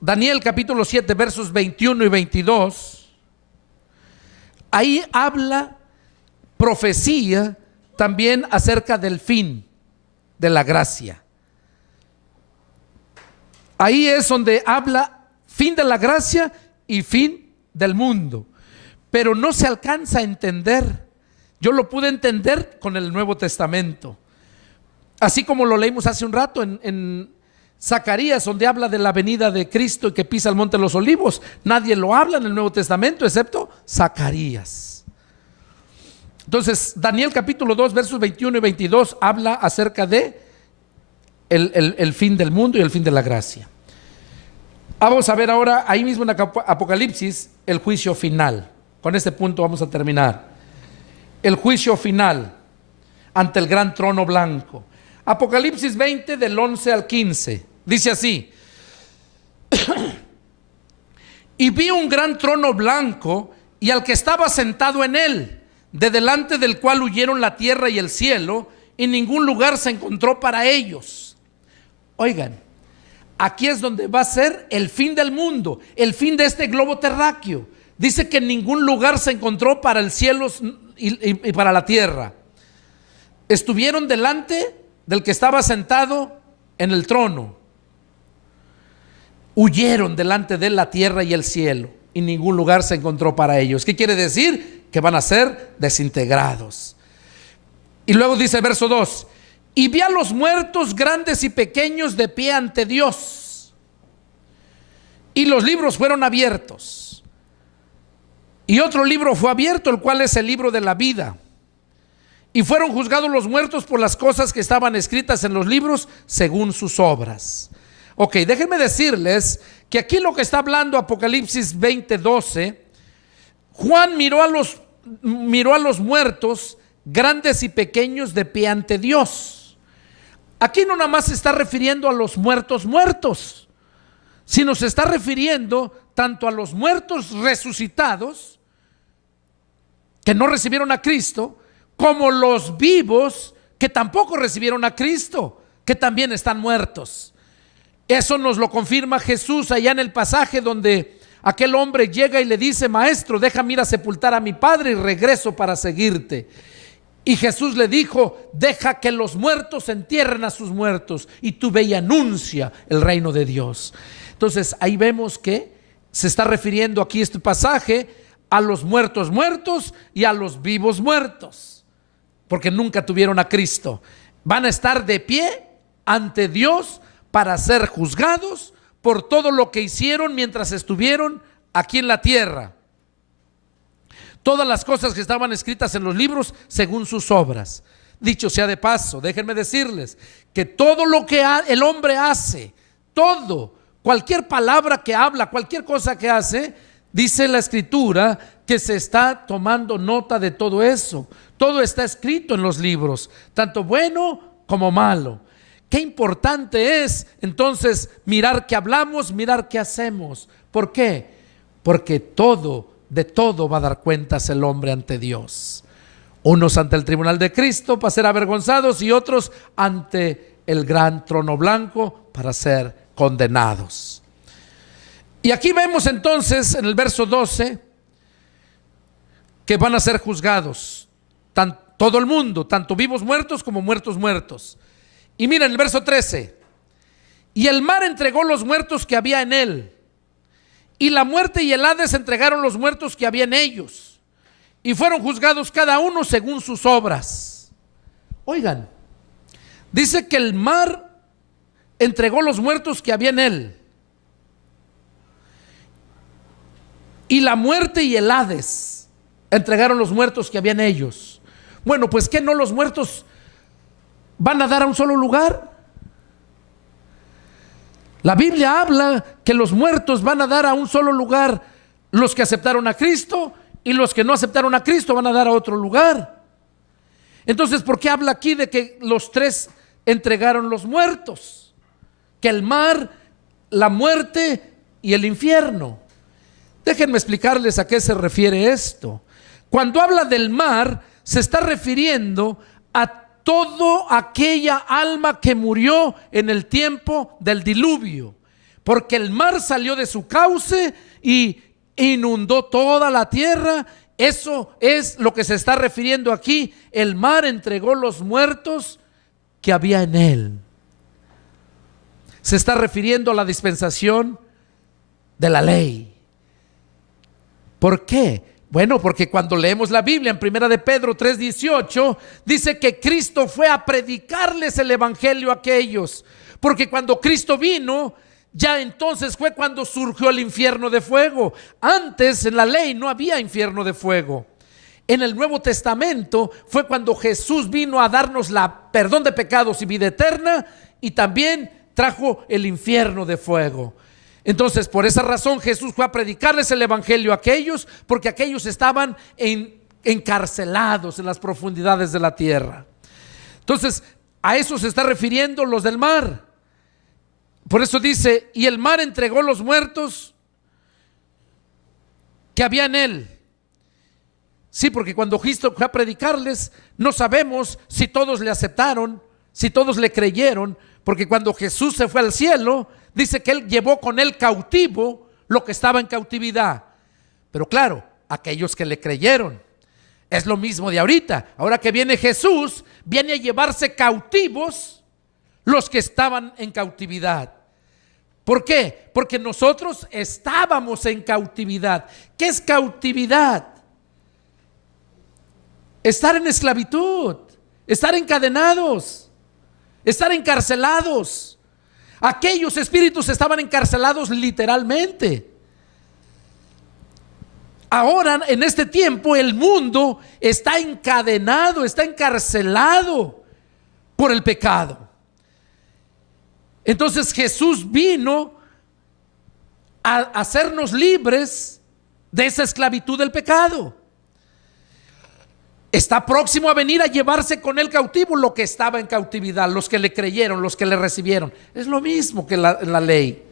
Daniel capítulo 7 versos 21 y 22, ahí habla profecía también acerca del fin de la gracia. Ahí es donde habla fin de la gracia y fin del mundo, pero no se alcanza a entender. Yo lo pude entender con el Nuevo Testamento, así como lo leímos hace un rato en Zacarías, donde habla de la venida de Cristo y que pisa el monte de los olivos. Nadie lo habla en el Nuevo Testamento excepto Zacarías. Entonces Daniel capítulo 2 versos 21 y 22 habla acerca de el fin del mundo y el fin de la gracia. Vamos a ver ahora ahí mismo en Apocalipsis el juicio final. Con este punto vamos a terminar. El juicio final ante el gran trono blanco. Apocalipsis 20 del 11 al 15. Dice así: y vi un gran trono blanco y al que estaba sentado en él, de delante del cual huyeron la tierra y el cielo, y ningún lugar se encontró para ellos. Oigan, aquí es donde va a ser el fin del mundo, el fin de este globo terráqueo. Dice que ningún lugar se encontró para el cielo y para la tierra. Estuvieron delante del que estaba sentado en el trono. Huyeron delante de él la tierra y el cielo, y ningún lugar se encontró para ellos. ¿Qué quiere decir? Que van a ser desintegrados. Y luego dice verso 2: y vi a los muertos grandes y pequeños de pie ante Dios, y los libros fueron abiertos, y otro libro fue abierto, el cual es el libro de la vida, y fueron juzgados los muertos por las cosas que estaban escritas en los libros según sus obras. Ok, déjenme decirles que aquí lo que está hablando Apocalipsis 20:12, Juan miró a los muertos grandes y pequeños de pie ante Dios. Aquí no nada más se está refiriendo a los muertos, sino se está refiriendo tanto a los muertos resucitados que no recibieron a Cristo, como los vivos que tampoco recibieron a Cristo, que también están muertos. Eso nos lo confirma Jesús allá en el pasaje donde aquel hombre llega y le dice: maestro, déjame ir a sepultar a mi padre y regreso para seguirte. Y Jesús le dijo: deja que los muertos entierren a sus muertos, y tú ve y anuncia el reino de Dios. Entonces ahí vemos que se está refiriendo aquí este pasaje a los muertos muertos y a los vivos muertos, porque nunca tuvieron a Cristo. Van a estar de pie ante Dios para ser juzgados por todo lo que hicieron mientras estuvieron aquí en la tierra. Todas las cosas que estaban escritas en los libros según sus obras. Dicho sea de paso, déjenme decirles que todo lo que el hombre hace, todo, cualquier palabra que habla, cualquier cosa que hace, dice la Escritura que se está tomando nota de todo eso. Todo está escrito en los libros, tanto bueno como malo. Qué importante es entonces mirar qué hablamos, mirar qué hacemos. ¿Por qué? Porque de todo va a dar cuentas el hombre ante Dios. Unos ante el tribunal de Cristo para ser avergonzados, y otros ante el gran trono blanco para ser condenados. Y aquí vemos entonces en el verso 12 que van a ser juzgados todo el mundo, tanto vivos muertos como muertos muertos. Y miren el verso 13: y el mar entregó los muertos que había en él, y la muerte y el Hades entregaron los muertos que había en ellos, y fueron juzgados cada uno según sus obras. Oigan, dice que el mar entregó los muertos que había en él, y la muerte y el Hades entregaron los muertos que había en ellos. Bueno, pues ¿qué no los muertos van a dar a un solo lugar? La Biblia habla que los muertos van a dar a un solo lugar. Los que aceptaron a Cristo, y los que no aceptaron a Cristo van a dar a otro lugar. Entonces, ¿por qué habla aquí de que los tres entregaron los muertos? Que el mar, la muerte y el infierno. Déjenme explicarles a qué se refiere esto. Cuando habla del mar, se está refiriendo a toda aquella alma que murió en el tiempo del diluvio, porque el mar salió de su cauce y inundó toda la tierra. Eso es lo que se está refiriendo aquí. El mar entregó los muertos que había en él. Se está refiriendo a la dispensación de la ley. ¿Por qué? Bueno, porque cuando leemos la Biblia en 1 de Pedro 3:18, dice que Cristo fue a predicarles el evangelio a aquellos. Porque cuando Cristo vino, ya entonces fue cuando surgió el infierno de fuego. Antes en la ley no había infierno de fuego. En el Nuevo Testamento fue cuando Jesús vino a darnos la perdón de pecados y vida eterna, y también trajo el infierno de fuego. Entonces, por esa razón Jesús fue a predicarles el evangelio a aquellos, porque aquellos estaban encarcelados en las profundidades de la tierra. Entonces, a eso se está refiriendo los del mar. Por eso dice: y el mar entregó los muertos que había en él. Sí, porque cuando Cristo fue a predicarles, no sabemos si todos le aceptaron, si todos le creyeron, porque cuando Jesús se fue al cielo, dice que él llevó con él cautivo lo que estaba en cautividad. Pero claro, aquellos que le creyeron. Es lo mismo de ahorita. Ahora que viene Jesús, viene a llevarse cautivos los que estaban en cautividad. ¿Por qué? Porque nosotros estábamos en cautividad. ¿Qué es cautividad? Estar en esclavitud, estar encadenados, estar encarcelados. Aquellos espíritus estaban encarcelados literalmente. Ahora, en este tiempo, el mundo está encadenado, está encarcelado por el pecado. Entonces Jesús vino a hacernos libres de esa esclavitud del pecado. Está próximo a venir a llevarse con él cautivo lo que estaba en cautividad, los que le creyeron, los que le recibieron. Es lo mismo que en la ley.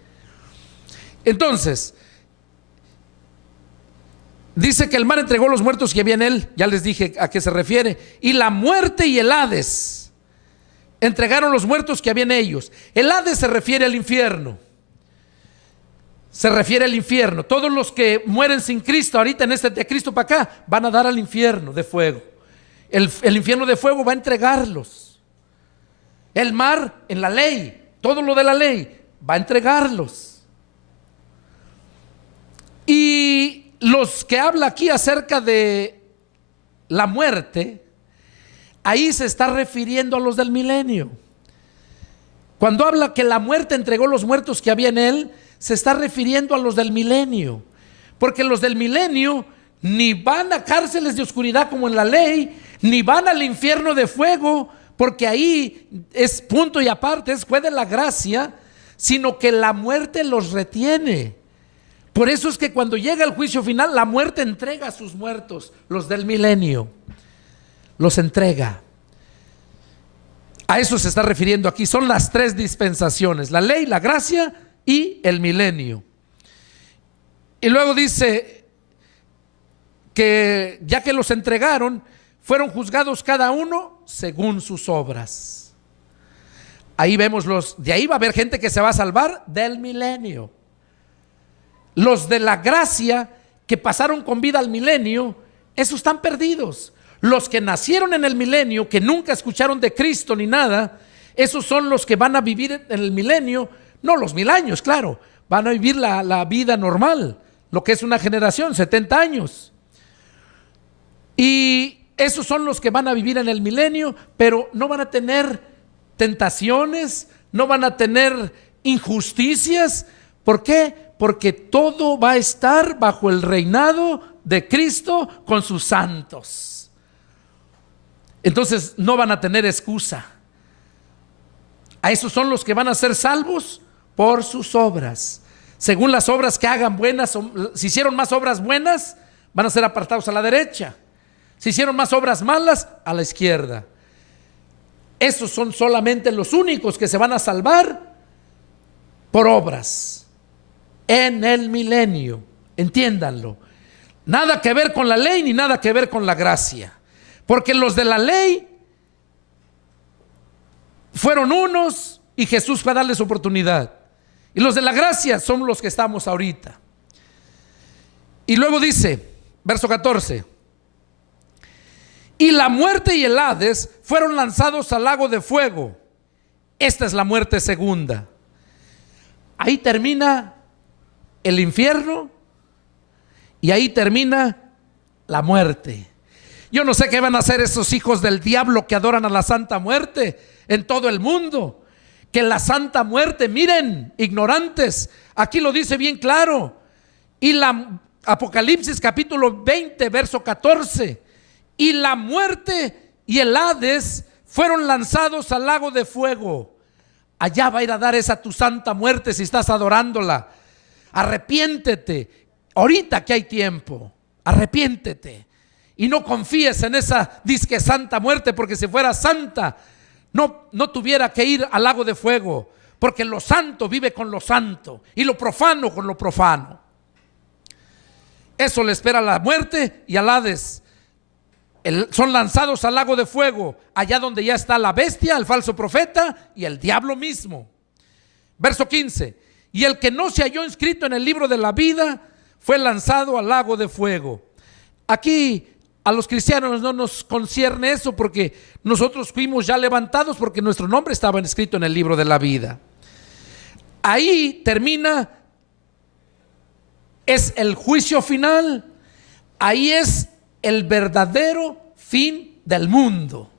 Entonces, dice que el mar entregó los muertos que había en él. Ya les dije a qué se refiere. Y la muerte y el Hades entregaron los muertos que había en ellos. El Hades se refiere al infierno. Se refiere al infierno. Todos los que mueren sin Cristo ahorita en de Cristo para acá van a dar al infierno de fuego. El infierno de fuego va a entregarlos. El mar en la ley, todo lo de la ley, va a entregarlos. Y los que habla aquí acerca de la muerte, ahí se está refiriendo a los del milenio. Cuando habla que la muerte entregó los muertos que había en él, se está refiriendo a los del milenio. Porque los del milenio ni van a cárceles de oscuridad como en la ley, ni van al infierno de fuego, porque ahí es punto y aparte, es juez de la gracia, sino que la muerte los retiene. Por eso es que cuando llega el juicio final, la muerte entrega a sus muertos, los del milenio, los entrega. A eso se está refiriendo aquí. Son las tres dispensaciones: la ley, la gracia y el milenio. Y luego dice que ya que los entregaron, fueron juzgados cada uno según sus obras. Ahí vemos de ahí va a haber gente que se va a salvar del milenio. Los de la gracia que pasaron con vida al milenio, esos están perdidos. Los que nacieron en el milenio, que nunca escucharon de Cristo ni nada, esos son los que van a vivir en el milenio, no los 1000 años, claro, van a vivir la vida normal, lo que es una generación, 70 años. Y esos son los que van a vivir en el milenio, pero no van a tener tentaciones, no van a tener injusticias. ¿Por qué? Porque todo va a estar bajo el reinado de Cristo con sus santos. Entonces no van a tener excusa. A esos son los que van a ser salvos por sus obras. Según las obras que hagan buenas, si hicieron más obras buenas, van a ser apartados a la derecha. Si hicieron más obras malas, a la izquierda. Esos son solamente los únicos que se van a salvar por obras en el milenio. Entiéndanlo. Nada que ver con la ley ni nada que ver con la gracia. Porque los de la ley fueron unos y Jesús fue a darles oportunidad. Y los de la gracia son los que estamos ahorita. Y luego dice, verso 14: y la muerte y el Hades fueron lanzados al lago de fuego. Esta es la muerte segunda. Ahí termina el infierno y ahí termina la muerte. Yo no sé qué van a hacer esos hijos del diablo que adoran a la Santa Muerte en todo el mundo. Que la Santa Muerte, miren, ignorantes, aquí lo dice bien claro. Y la Apocalipsis capítulo 20, verso 14: y la muerte y el Hades fueron lanzados al lago de fuego. Allá va a ir a dar esa tu Santa Muerte si estás adorándola. Arrepiéntete, ahorita que hay tiempo, arrepiéntete. Y no confíes en esa disque Santa Muerte, porque si fuera santa, no tuviera que ir al lago de fuego, porque lo santo vive con lo santo y lo profano con lo profano. Eso le espera a la muerte y al Hades. Son lanzados al lago de fuego, allá donde ya está la bestia, el falso profeta y el diablo mismo. Verso 15: y el que no se halló inscrito en el libro de la vida fue lanzado al lago de fuego. Aquí a los cristianos no nos concierne eso, porque nosotros fuimos ya levantados porque nuestro nombre estaba escrito en el libro de la vida. Ahí termina, es el juicio final. Ahí es el verdadero fin del mundo.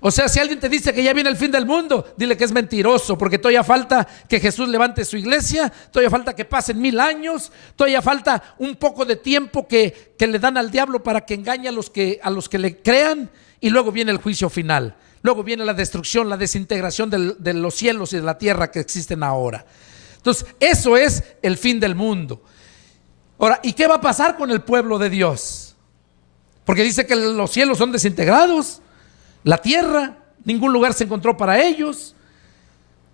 O sea, si alguien te dice que ya viene el fin del mundo, dile que es mentiroso, porque todavía falta que Jesús levante su iglesia, todavía falta que pasen 1000 años, todavía falta un poco de tiempo que le dan al diablo para que engañe a los que le crean, y luego viene el juicio final. Luego viene la destrucción, la desintegración de los cielos y de la tierra que existen ahora. Entonces, eso es el fin del mundo. Ahora, ¿y qué va a pasar con el pueblo de Dios? Porque dice que los cielos son desintegrados, la tierra, ningún lugar se encontró para ellos.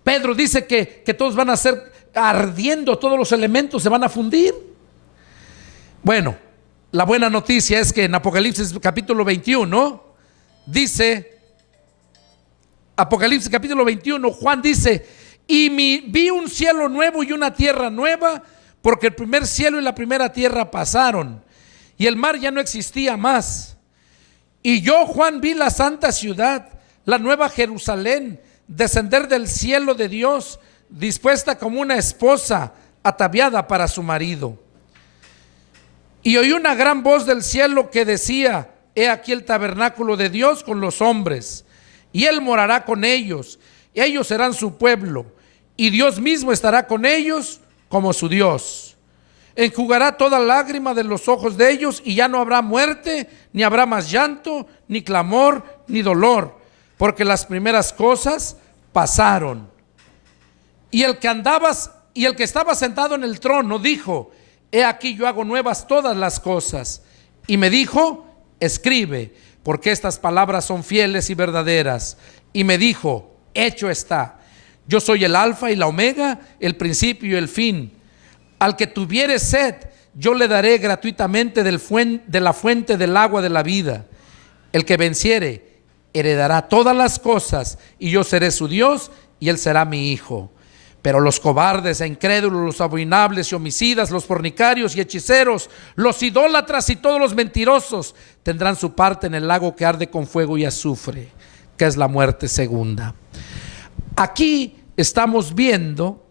Pedro dice que todos van a ser ardiendo, todos los elementos se van a fundir. Bueno, la buena noticia es que en Apocalipsis capítulo 21 dice, Apocalipsis capítulo 21, Juan dice: y vi un cielo nuevo y una tierra nueva, porque el primer cielo y la primera tierra pasaron, y el mar ya no existía más. Y yo, Juan, vi la santa ciudad, la nueva Jerusalén, descender del cielo de Dios, dispuesta como una esposa ataviada para su marido. Y oí una gran voz del cielo que decía: he aquí el tabernáculo de Dios con los hombres, y Él morará con ellos, y ellos serán su pueblo, y Dios mismo estará con ellos como su Dios. Enjugará toda lágrima de los ojos de ellos, y ya no habrá muerte, ni habrá más llanto, ni clamor, ni dolor, porque las primeras cosas pasaron. Y el que estaba sentado en el trono dijo: he aquí yo hago nuevas todas las cosas. Y me dijo: escribe, porque estas palabras son fieles y verdaderas. Y me dijo: hecho está. Yo soy el alfa y la omega, el principio y el fin. Al que tuviere sed, yo le daré gratuitamente de la fuente del agua de la vida. El que venciere heredará todas las cosas, y yo seré su Dios, y él será mi hijo. Pero los cobardes e incrédulos, los abominables y homicidas, los fornicarios y hechiceros, los idólatras y todos los mentirosos tendrán su parte en el lago que arde con fuego y azufre, que es la muerte segunda. Aquí estamos viendo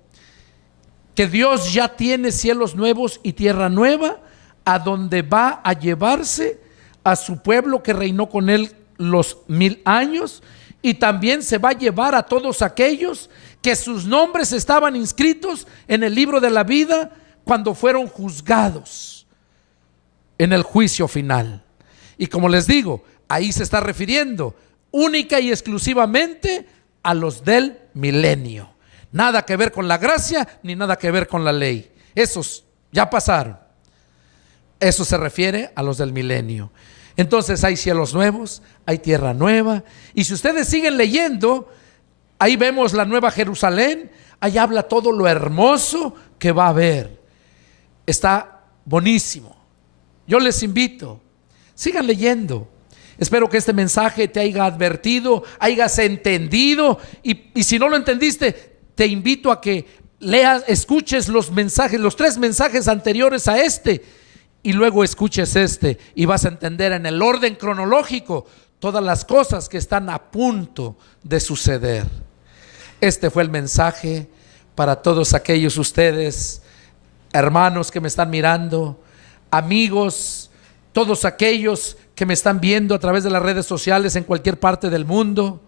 que Dios ya tiene cielos nuevos y tierra nueva, a donde va a llevarse a su pueblo que reinó con él los 1000 años, y también se va a llevar a todos aquellos que sus nombres estaban inscritos en el libro de la vida cuando fueron juzgados en el juicio final. Y como les digo, ahí se está refiriendo única y exclusivamente a los del milenio. Nada que ver con la gracia, ni nada que ver con la ley. Esos ya pasaron. Eso se refiere a los del milenio. Entonces hay cielos nuevos, hay tierra nueva. Y si ustedes siguen leyendo, ahí vemos la nueva Jerusalén. Ahí habla todo lo hermoso que va a haber. Está buenísimo. Yo les invito, sigan leyendo. Espero que este mensaje te haya advertido, hayas entendido. Y si no lo entendiste, te invito a que leas, escuches los mensajes, los 3 mensajes anteriores a este, y luego escuches este, y vas a entender en el orden cronológico todas las cosas que están a punto de suceder. Este fue el mensaje para todos aquellos ustedes, hermanos que me están mirando, amigos, todos aquellos que me están viendo a través de las redes sociales en cualquier parte del mundo.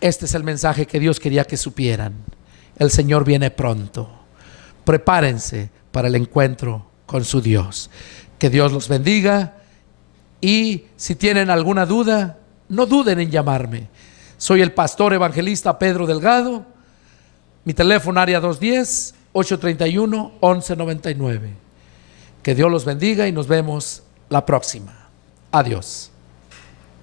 Este es el mensaje que Dios quería que supieran. El Señor viene pronto. Prepárense para el encuentro con su Dios. Que Dios los bendiga, y si tienen alguna duda, no duden en llamarme. Soy el pastor evangelista Pedro Delgado. Mi teléfono área 210-831-1199. Que Dios los bendiga y nos vemos la próxima. Adiós.